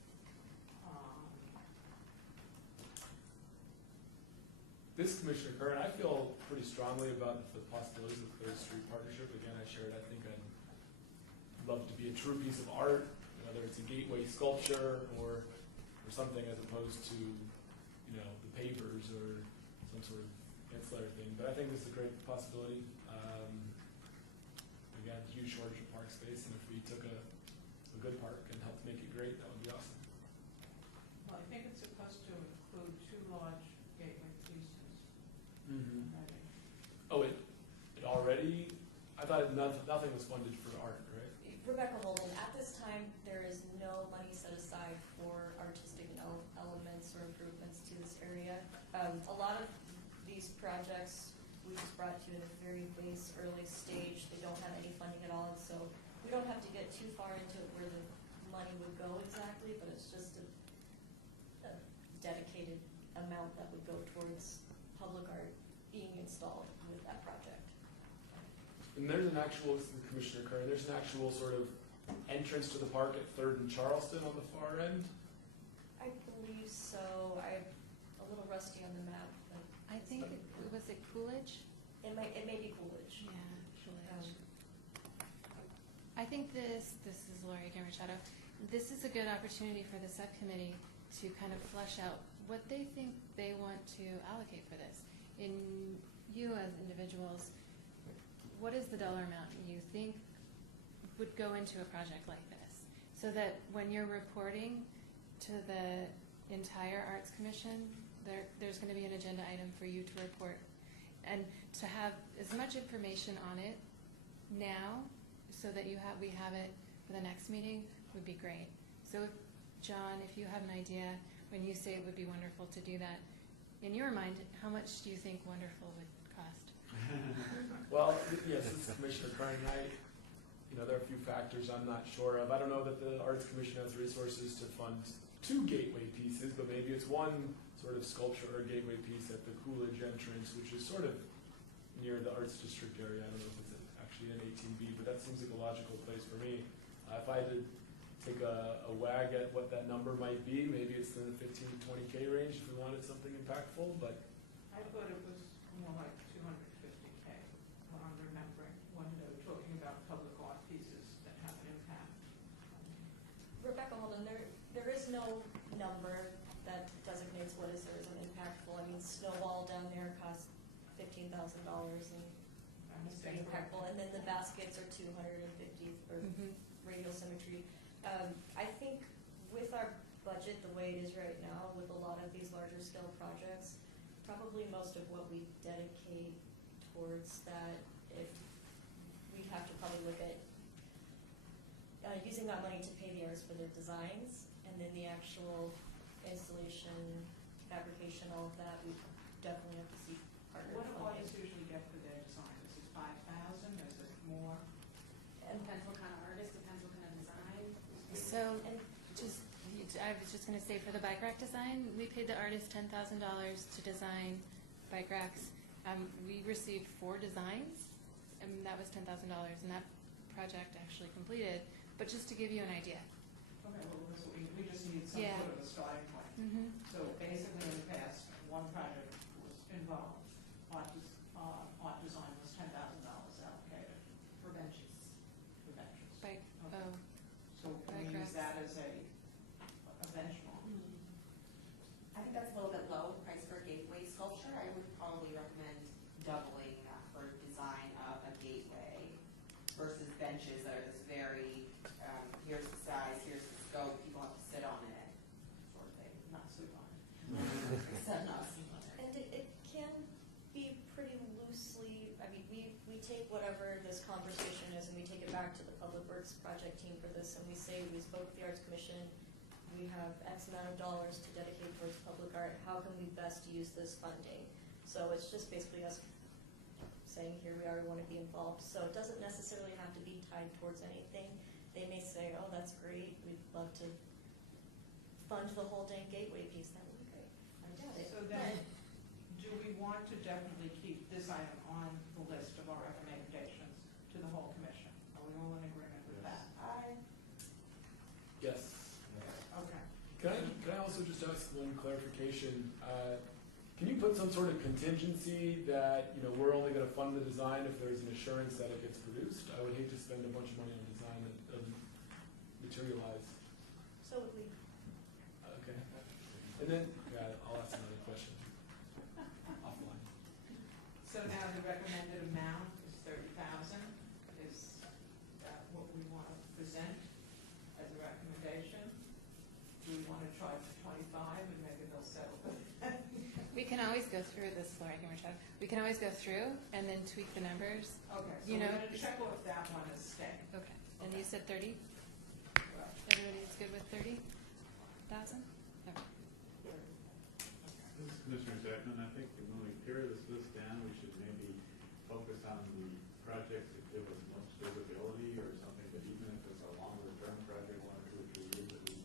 This, Commissioner Curran, I feel pretty strongly about the possibilities of the Third Street Partnership. Again, I shared, I think I'd love to be a true piece of art, whether it's a gateway sculpture or something, as opposed to, the pavers or some sort of ancillary thing. But I think this is a great possibility. Again, huge shortage of park space, and if we took a good park and helped make it great, that would be awesome. Well, I think it's supposed to include 2 large gateway pieces. Mm-hmm. Already. Oh, it already? I thought nothing was funded for art, right? Rebecca Holden, at this time, there is no money set aside for artistic elements or improvements to this area. A lot of these projects we just brought to you in a very base early stage. They don't have any funding at all, and so we don't have to get too far into where the money would go exactly, but it's just a dedicated amount that would go towards public art being installed with that project. And there's an actual, Commissioner Curran, there's an actual sort of entrance to the park at 3rd and Charleston on the far end? I believe so. I'm a little rusty on the map, but I think, was it Coolidge? it may be Coolidge. Yeah, Coolidge. I think this is Lori Machado. This is a good opportunity for the subcommittee to kind of flesh out what they think they want to allocate for this. In you as individuals, what is the dollar amount you think would go into a project like this? So that when you're reporting to the entire Arts Commission, there's going to be an agenda item for you to report. And to have as much information on it now so that we have it for the next meeting would be great. So John, if you have an idea, when you say it would be wonderful to do that, in your mind, how much do you think wonderful would cost? Well, yes, this is Commissioner Curran. There are a few factors I'm not sure of. I don't know that the Arts Commission has resources to fund 2 gateway pieces, but maybe it's one sort of sculpture or gateway piece at the Coolidge entrance, which is sort of near the Arts District area. I don't know if it's actually in 18B, but that seems like a logical place for me. If I had to take a wag at what that number might be, maybe it's in the 15 to 20K range if we wanted something impactful, but I thought it was more like 250K, what I'm remembering, when they were talking about public art pieces that have an impact. Rebecca Holden, there is no number that designates what is or isn't impactful. I mean, Snowball down there costs $15,000 and it's pretty impactful. And then the baskets are 250 for radial symmetry. I think with our budget the way it is right now, with a lot of these larger scale projects, probably most of what we dedicate towards that, if we'd have to probably look at using that money to pay the artists for their designs, and then the actual installation, fabrication, all of that, we definitely have to see partner What do funding. artists usually get for their design? Is it 5,000, is it more? Depends what kind of artist, depends what kind of design. So, And I was just going to say, for the bike rack design, we paid the artist $10,000 to design bike racks. We received 4 designs, and that was $10,000, and that project actually completed. But just to give you an idea. Okay, well, we just need some Yeah. sort of a starting point. So basically, in the past, one project was involved, art design was $10,000 allocated For benches. for benches. Bike, Okay. oh, So can we use that as a benchmark? I think that's a little bit low price for a gateway sculpture. I would probably recommend doubling that for design of a gateway versus benches that are this very, here's the size, here's the scope, people have to sit on it, sort of thing. Not sleep on it. Except not sit on it. And it can be pretty loosely, I mean, we take whatever this conversation is and we take it back to the Public Works project team for this, and we say, we spoke with the Arts Commission, we have X amount of dollars to dedicate towards public art, how can we best use this funding? So it's just basically us saying, here we are, we want to be involved. So it doesn't necessarily have to be tied towards anything. They may say, oh, that's great, we'd love to fund the whole dang gateway piece, that would be great. I doubt it. So then, do we want to definitely keep this item on the list of our recommendations to the whole commission? Are we all in agreement with that? Yes. Okay. Can I also just ask one clarification? Can you put some sort of contingency that, you know, we're only going to fund the design if there's an assurance that it gets produced? I would hate to spend a bunch of money on design that doesn't materialize. So would we. Okay. And then, yeah, I'll ask another question offline. So now the recommended amount is 30,000. Is that what we want to present as a recommendation? Do we want to try for 25 and maybe they'll settle for that? we can always go through this, Laura, give me a shout. We can always go through and then tweak the numbers. Okay, so You we're know- going to check off that one as staying. Okay. And you said 30? Right. Everybody's good with 30,000? Okay. This is Commissioner Jackman, I think when we carry this list down, we should maybe focus on the projects that give us most visibility, or something that even if it's a longer term project, 1 or 2 or 3 years, that we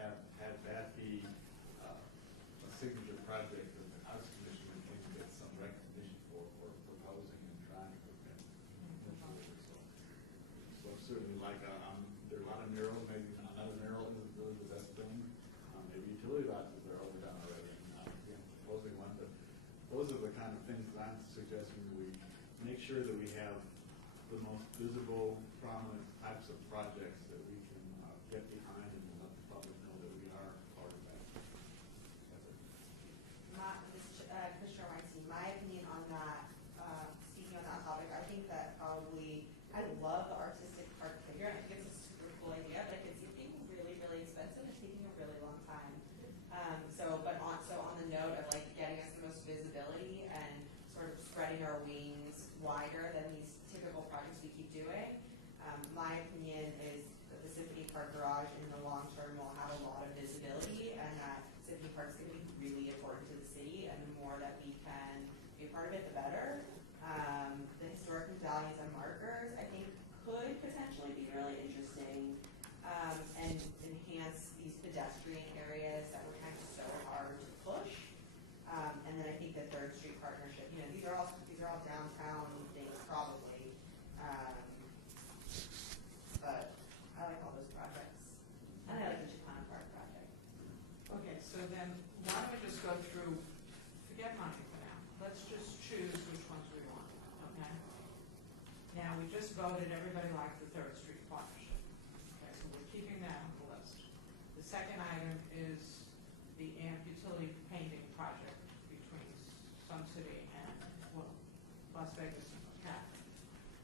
have had that be a signature project that the Arts Commission can get some recognition for proposing and trying to put that. So certainly like, there are a lot of murals, maybe another mural is really the best thing. Maybe utility boxes are overdone already, and again, proposing one, but those are the kind of things that I'm suggesting that we make sure that we have the most visible, prominent types of projects that we can get behind and let the public know that we are part of that. That's it. Commissioner Weinstein, my opinion on that, speaking on that topic, I think that probably, I love the artistic part figure, and I think it's a super cool idea, but I could see it being really, really expensive and taking a really long time. So on the note of like getting us the most visibility and sort of spreading our wings wider than these typical projects we keep doing, my opinion is that the Symphony Park Garage in the long term will have a lot of visibility, and that Symphony Park is going to be really important to the city, and the more that we can be a part of it, the better. The historic medallions and markers, I think, could potentially be really interesting, and enhance these pedestrian areas that were kind of so hard to push. And then I think the Third Street partnership, you know, these are all downtown things probably. But I like all those projects. And I like the Chicana Park project. Okay, so then why don't we just go through, forget money for now. Let's just choose which ones we want, okay? Now, we just voted, everybody liked the Third Street partnership. Okay, so we're keeping that on the list. The second item is the amp utility painting project between Sun City and, well, Las Vegas cat.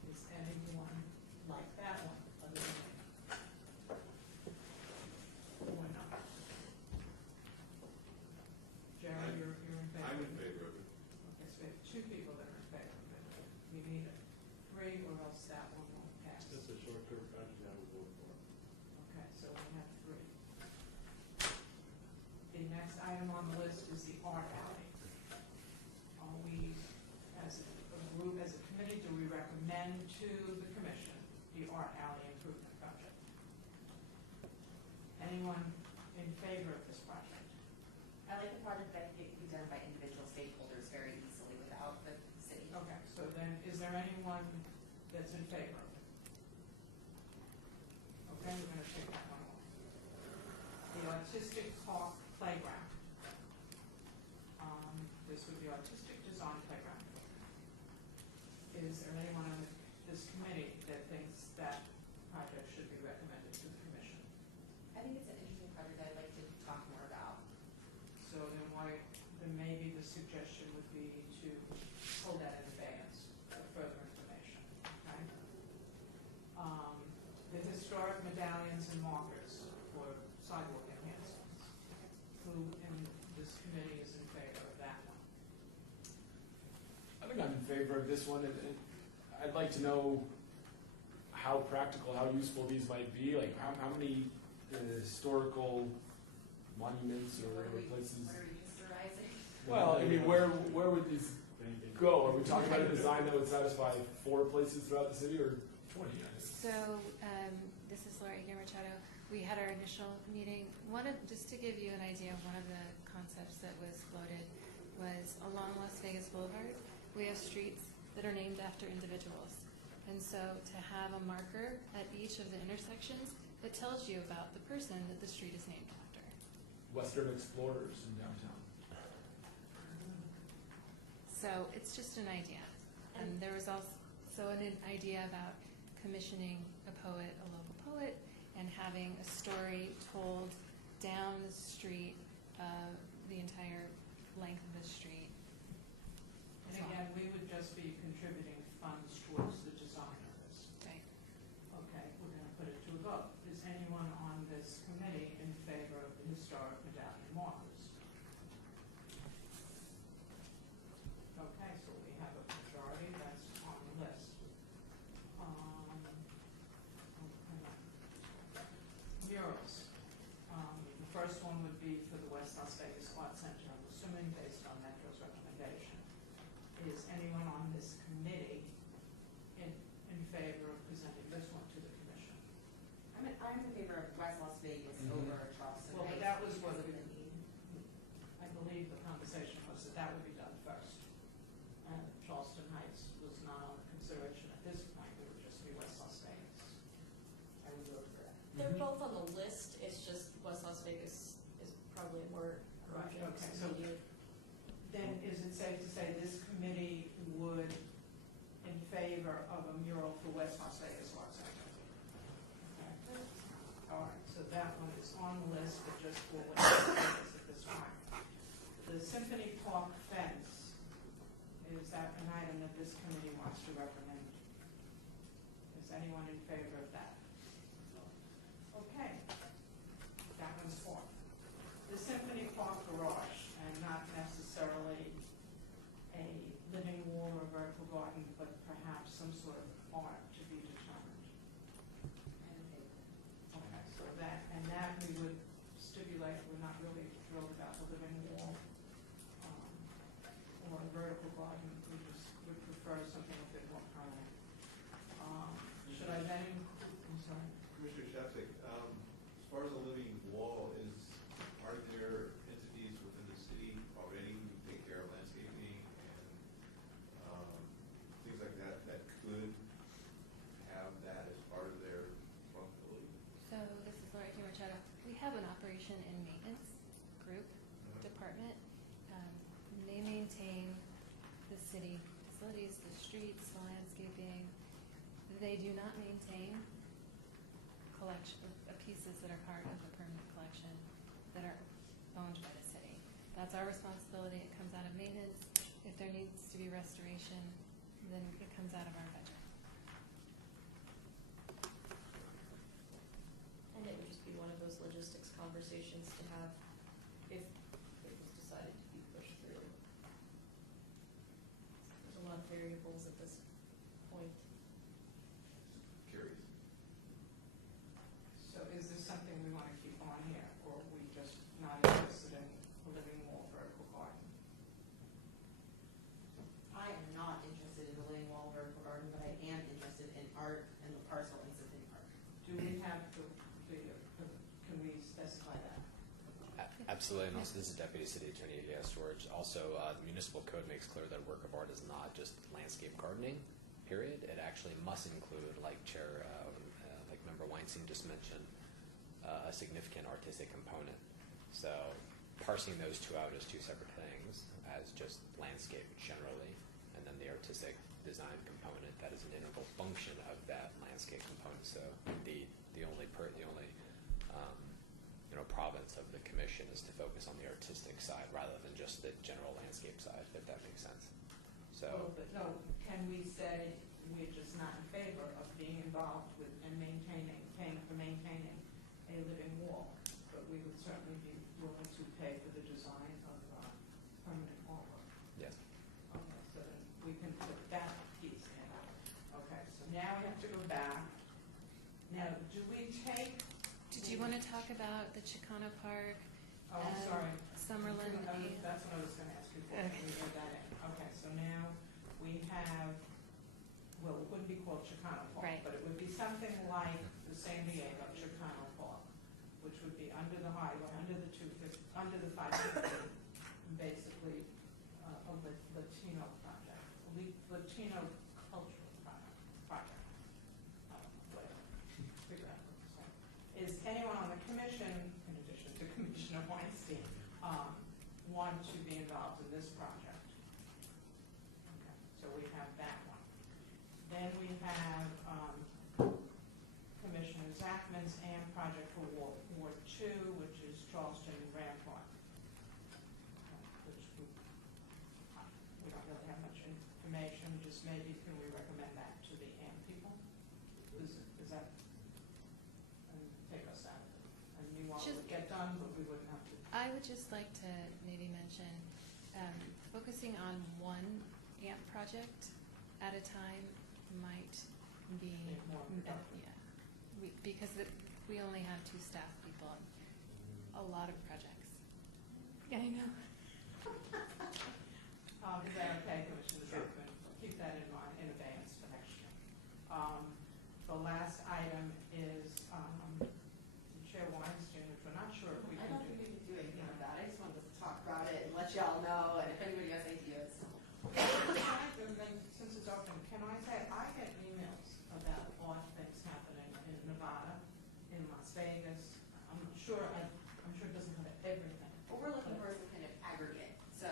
Is anyone like that one other than me? Or not? Jerry, you're in favor? I'm in favor of it. Okay, so we have two people that are in favor of it. We need three or else that one won't pass. It's a short-term project I would vote for. Okay, so we have three. The next item on the list is the art alley. Are we, as a group, as a committee, do we recommend to the commission the art alley improvement project? Anyone in favor of this project? I like the project that it can be done by individual stakeholders very easily without the city. Okay, so then, is there anyone that's in favor of it? Okay, we're gonna take that one off. The autistic park playground. This would be autistic design playground. Is there anyone on this committee that thinks that project should be recommended to the commission? I think it's an interesting project I'd like to talk more about. So then maybe the suggestion would be to hold that in advance for further information, okay? The historic medallions and markers for sidewalk enhancements. Who in this committee is in favor of that one? I think I'm in favor of this one, and I'd like to know how practical, how useful these might be. Like how many historical monuments or places. What are we historizing? Well, I mean, where would these go? Are we talking about a design that would satisfy 4 places throughout the city or 20? So, this is Laura Machado. We had our initial meeting. Just to give you an idea of one of the concepts that was floated was along Las Vegas Boulevard, we have streets that are named after individuals. And so to have a marker at each of the intersections that tells you about the person that the street is named after. Western explorers in downtown. So it's just an idea. And there was also an idea about commissioning a poet, a local poet, and having a story told down the street, the entire length of the street. And again, we would just be contributing funds towards the design of this. Right. Okay, we're gonna put it to a vote. Is anyone on this committee in favor of the historic medallion markers? Okay, so we have a majority that's on the list. Murals. The first one would be for the West Las Vegas Art Center, I'm assuming based on Metro's recommendation. Is anyone on this committee in favor of presenting this one to the commission? I'm in favor of West Las Vegas over Charleston. Well, Heights that was because what of the need. I believe the conversation was that would be done first. Charleston Heights was not on consideration at this point, it would just be West Las Vegas. I would vote for that. They're both on the list, it's just West Las Vegas is probably more Right, urgent. okay, so immediate. then is it safe to say this committee would in favor of a mural for West Las Vegas Art Center? Okay. All right, so that one is on the list, but just for West Las Vegas at this time. The Symphony Park fence, is that an item that this committee wants to recommend? Is anyone in favor of that? Okay, that one's for. The Symphony Park garage, and not necessarily a living wall or vertical garden, but perhaps some sort of art to be determined. Okay, so that we would stipulate, we're not really thrilled about the living wall, or a vertical garden, we just would prefer something a bit more permanent. Should I then, I'm sorry? Commissioner Sheffick, as far as a living wall, are there entities within the city already who take care of landscaping and things like that that could have that as part of their responsibility? So this is Laura Machado. We have an operation and maintenance group department. They maintain the city facilities, the streets, the landscaping. They do not maintain collection pieces that are part of a permanent collection that are owned by the city. That's our responsibility. It comes out of maintenance. If there needs to be restoration, then it comes out of our budget. And it would just be one of those logistics conversations to have if it was decided to be pushed through. There's a lot of variables at this point. Curious. So is this something we want to keep on here, or are we just not interested in a living wall vertical garden? I am not interested in the Lane Wall vertical garden, but I am interested in art and the parcel in Symphony Park. Do we have can we specify that? Absolutely, and also this is Deputy City Attorney Elias George. Also, the municipal code makes clear that a work of art is not just landscape gardening, period. It actually must include, like like Member Weinstein just mentioned, a significant artistic component. So parsing those two out as two separate things, as just landscape generally, and then the artistic design component, that is an integral function of that landscape component. So indeed, the only province of the commission is to focus on the artistic side rather than just the general landscape side, if that makes sense. So, But no, can we say we're just not in favor of being involved with and paying for maintaining a living wall, but we would certainly be willing to pay for the design of permanent wall work? yes. Okay, so then we can put that piece in. Okay, so now we have to go back. Now, do we take? Did you want to talk about the Chicano Park? Oh, I'm sorry. Summerlin. That's what I was going to ask you for. Okay. We add that in. Okay, so now we have, well, it wouldn't be called Chicano Park, Right. but it would be something like the San Diego Chicano Park, which would be under the highway, under the 550, basically a Latino project, Latino cultural project. Whatever. Figure out what it's called. Is anyone on the commission, in addition to Commissioner Weinstein, want to be involved in this project? Okay, so we have that one. Then we have Commissioner Zachman's AM project for Ward 2, which is Charleston and Rampart, which we don't really have much information, just maybe can we recommend that to the AM people? Is that, and take us out of it? And you want to get done, but we wouldn't have to. I would just like to maybe mention focusing on one AMP project at a time might be Make more productive. because we only have 2 staff people and a lot of projects. Yeah, I know. Is that okay, Commissioner Zachman? Keep that in mind in advance for next year. The last item is Chair Weinstein, which we're not sure if we I can don't do. think we can do anything with that. I just wanted to talk about it and let y'all know, and if anybody has ideas. Since it's open, can I say, I get emails about odd things happening in Nevada, in Las Vegas. I'm sure it doesn't cover everything. What we're looking for is some kind of aggregate, so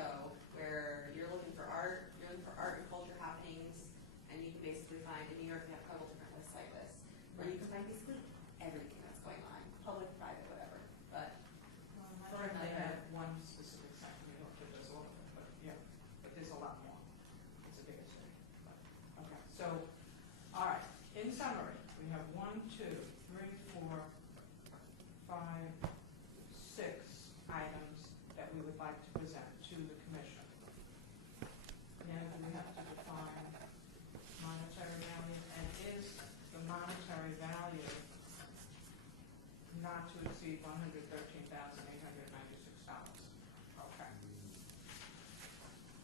where you're looking for art and culture happenings, and you can basically find, in New York, we have a couple different lists like this, where you can find basically everything that's going on, public, private, whatever, but For they have one specific site in New York that does all of it, but yeah, but there's a lot more. It's a bigger city. But, okay, so, all right, in summary, we have 1, 2, 3, 4, 5, 6 items that we would like to present to the commission. Now we have to define monetary value, and is the monetary value not to exceed $113,896. Okay.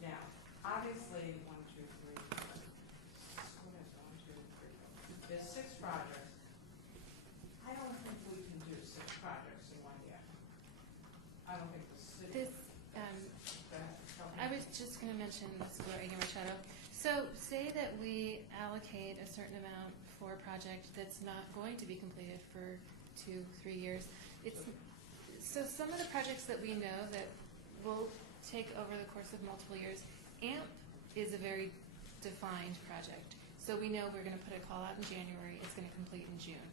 Now, obviously, 1, 2, 3, what is 1, 2, 3, 4? There's 6 projects. I don't think we can do 6 projects in 1 year. I don't think the city. This, Go ahead, tell me. I was just going to mention this, Gloria Machado. So say that we allocate a certain amount for a project that's not going to be completed for 2, 3 years. So some of the projects that we know that will take over the course of multiple years, AMP is a very defined project. So we know we're going to put a call out in January, it's going to complete in June.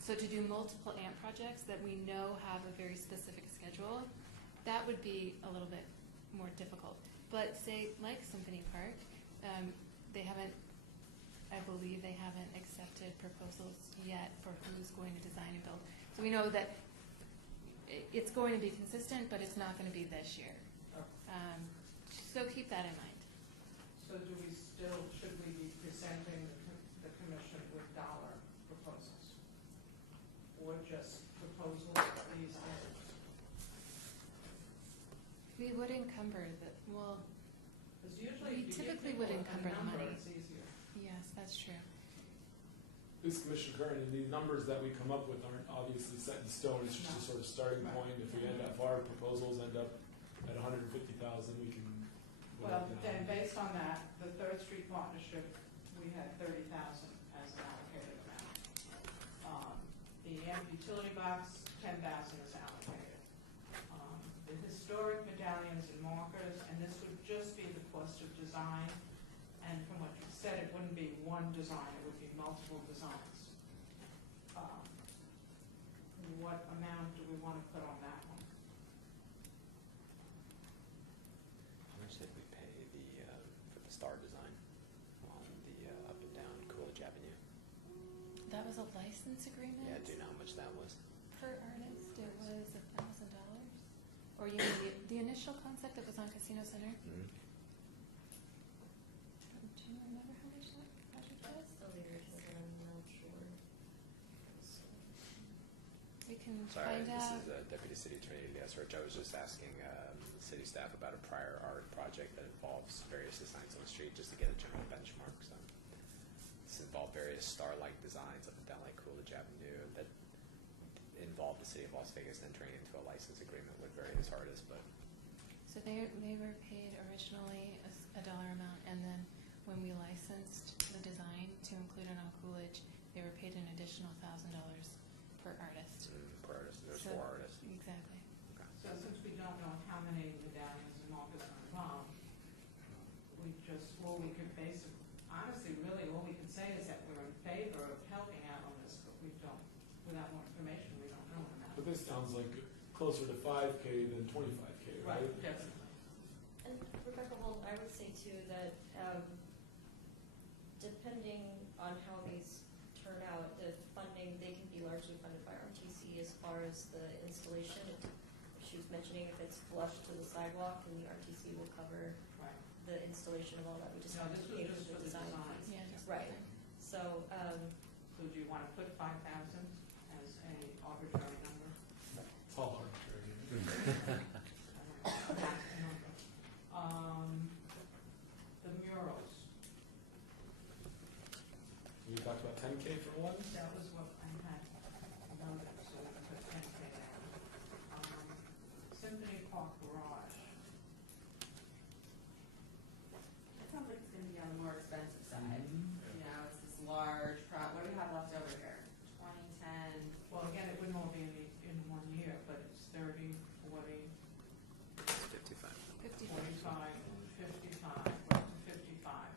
So to do multiple AMP projects that we know have a very specific schedule, that would be a little bit more difficult. But say, like Symphony Park, they haven't, I believe they haven't accepted proposals yet for who's going to design and build. So we know that it's going to be consistent, but it's not going to be this year. So keep that in mind. So do we still, should we be presenting the commission with dollar proposals? Or just proposals for these items? We would encumber well, Because usually We if you give typically would people a encumber the number, money. it's easier. yes, that's true. This is Commissioner Curran, and the numbers that we come up with aren't obviously set in stone. It's just a sort of starting point. If we end up, if our proposals end up at 150,000, we can. Well, then based on that, the Third Street Partnership, we had 30,000 as an allocated amount. The utility box, 10,000 is allocated. The historic medallions and markers, and this would just be the cost of design. And from what you said, it wouldn't be one design, it would be multiple designs. What amount do we want to put on that one? How much did we pay for the star design on the up and down Coolidge Avenue? That was a license agreement? Yeah, do you know how much that was? Per artist, it was $1,000. Or you mean the initial concept that was on Casino Center? Mm-hmm. Do you remember how much that project was? Still here, but I'm not sure. We can Sorry, find this out. is Deputy City Attorney Elias Rich. I was just asking city staff about a prior art project that involves various designs on the street, just to get a general benchmark. So this involved various star-like designs up and down like Coolidge Avenue that involved the city of Las Vegas entering into a license agreement with various artists. But So they were paid originally a dollar amount, and then when we licensed the design to include it on Coolidge, they were paid an additional $1,000 per artist. per artist, there's So- 4 artists. Exactly. Okay. So since we don't know how many medallions and markers are involved, we could basically, honestly, really, all we can say is that we're in favor of helping out on this, but we don't, without more information, we don't know enough. But this sounds like closer to 5K than 25K, right? Definitely. And Rebecca Holt, I would say too that depending on how these turn out, the funding, they can be largely funded by RTC as far as the installation. She was mentioning if it's flush to the sidewalk, then the RTC will cover Right. the installation of all that. We just No, have this to was pay just for the design design. fees. Yeah, just Right. okay. So, So do you want to put 5,000 as a arbitrary number? It's all arbitrary. The murals, We talked about 10K for one. that was what I had noted, so we can put 10K down. Symphony Park Garage, It sounds like it's gonna be on the more expensive side. You know, it's this large what do we have left over here? 2010, well, again, it wouldn't all be in 1 year, but it's 30, 40, 55. 45, 55, up to 55.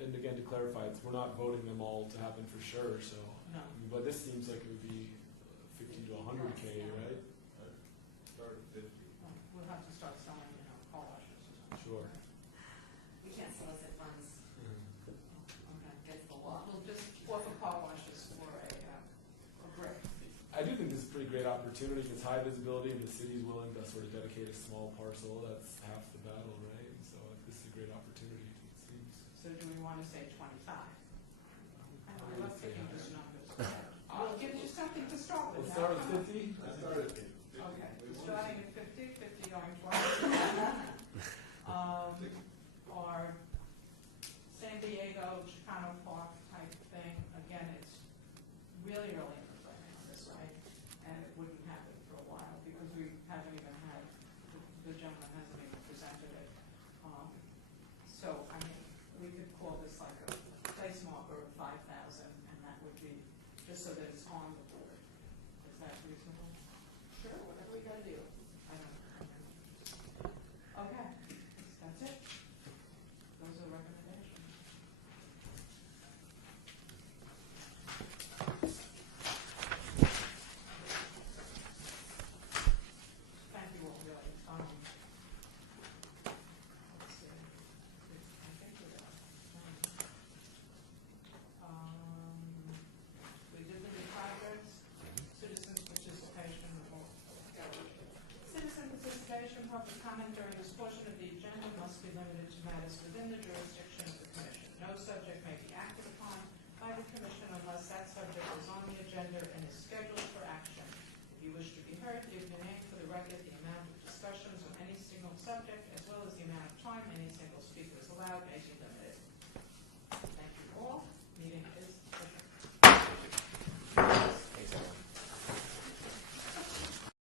And again, to clarify, we're not voting them all to happen for sure, so. No. But this seems like it would be 50 to 100K, right? Start at 50. We'll have to start selling, car washes or something. Sure. we can't solicit funds Okay. against the law. We'll just offer car washes for a brick. I do think this is a pretty great opportunity. It's high visibility, and the city's willing to sort of dedicate a small parcel. That's half the battle, right? So this is a great opportunity, it seems. So do we want to say 25? I know we would love say picking higher. those numbers. We'll give you something to start with. Let's now. start with 50. I started at 50. Okay, We want starting to at 50, 50 going twice. Or San Diego, Chicano Park type thing, again, it's really early in the planning on this, right? And it wouldn't happen for a while, because we haven't even had, the gentleman hasn't even presented it. So, I mean, we could call this like a place marker of 5,000, and that would be, just so that it's on the board. Is that reasonable? Sure, whatever we gotta do. I don't know. Okay, that's it. Those are recommendations. Thank you all, really. Let's see. I think we're done. otherwise within the jurisdiction of the commission. No subject may be acted upon by the commission unless that subject is on the agenda and is scheduled for action. If you wish to be heard, give your name for the record, the amount of discussions on any single subject,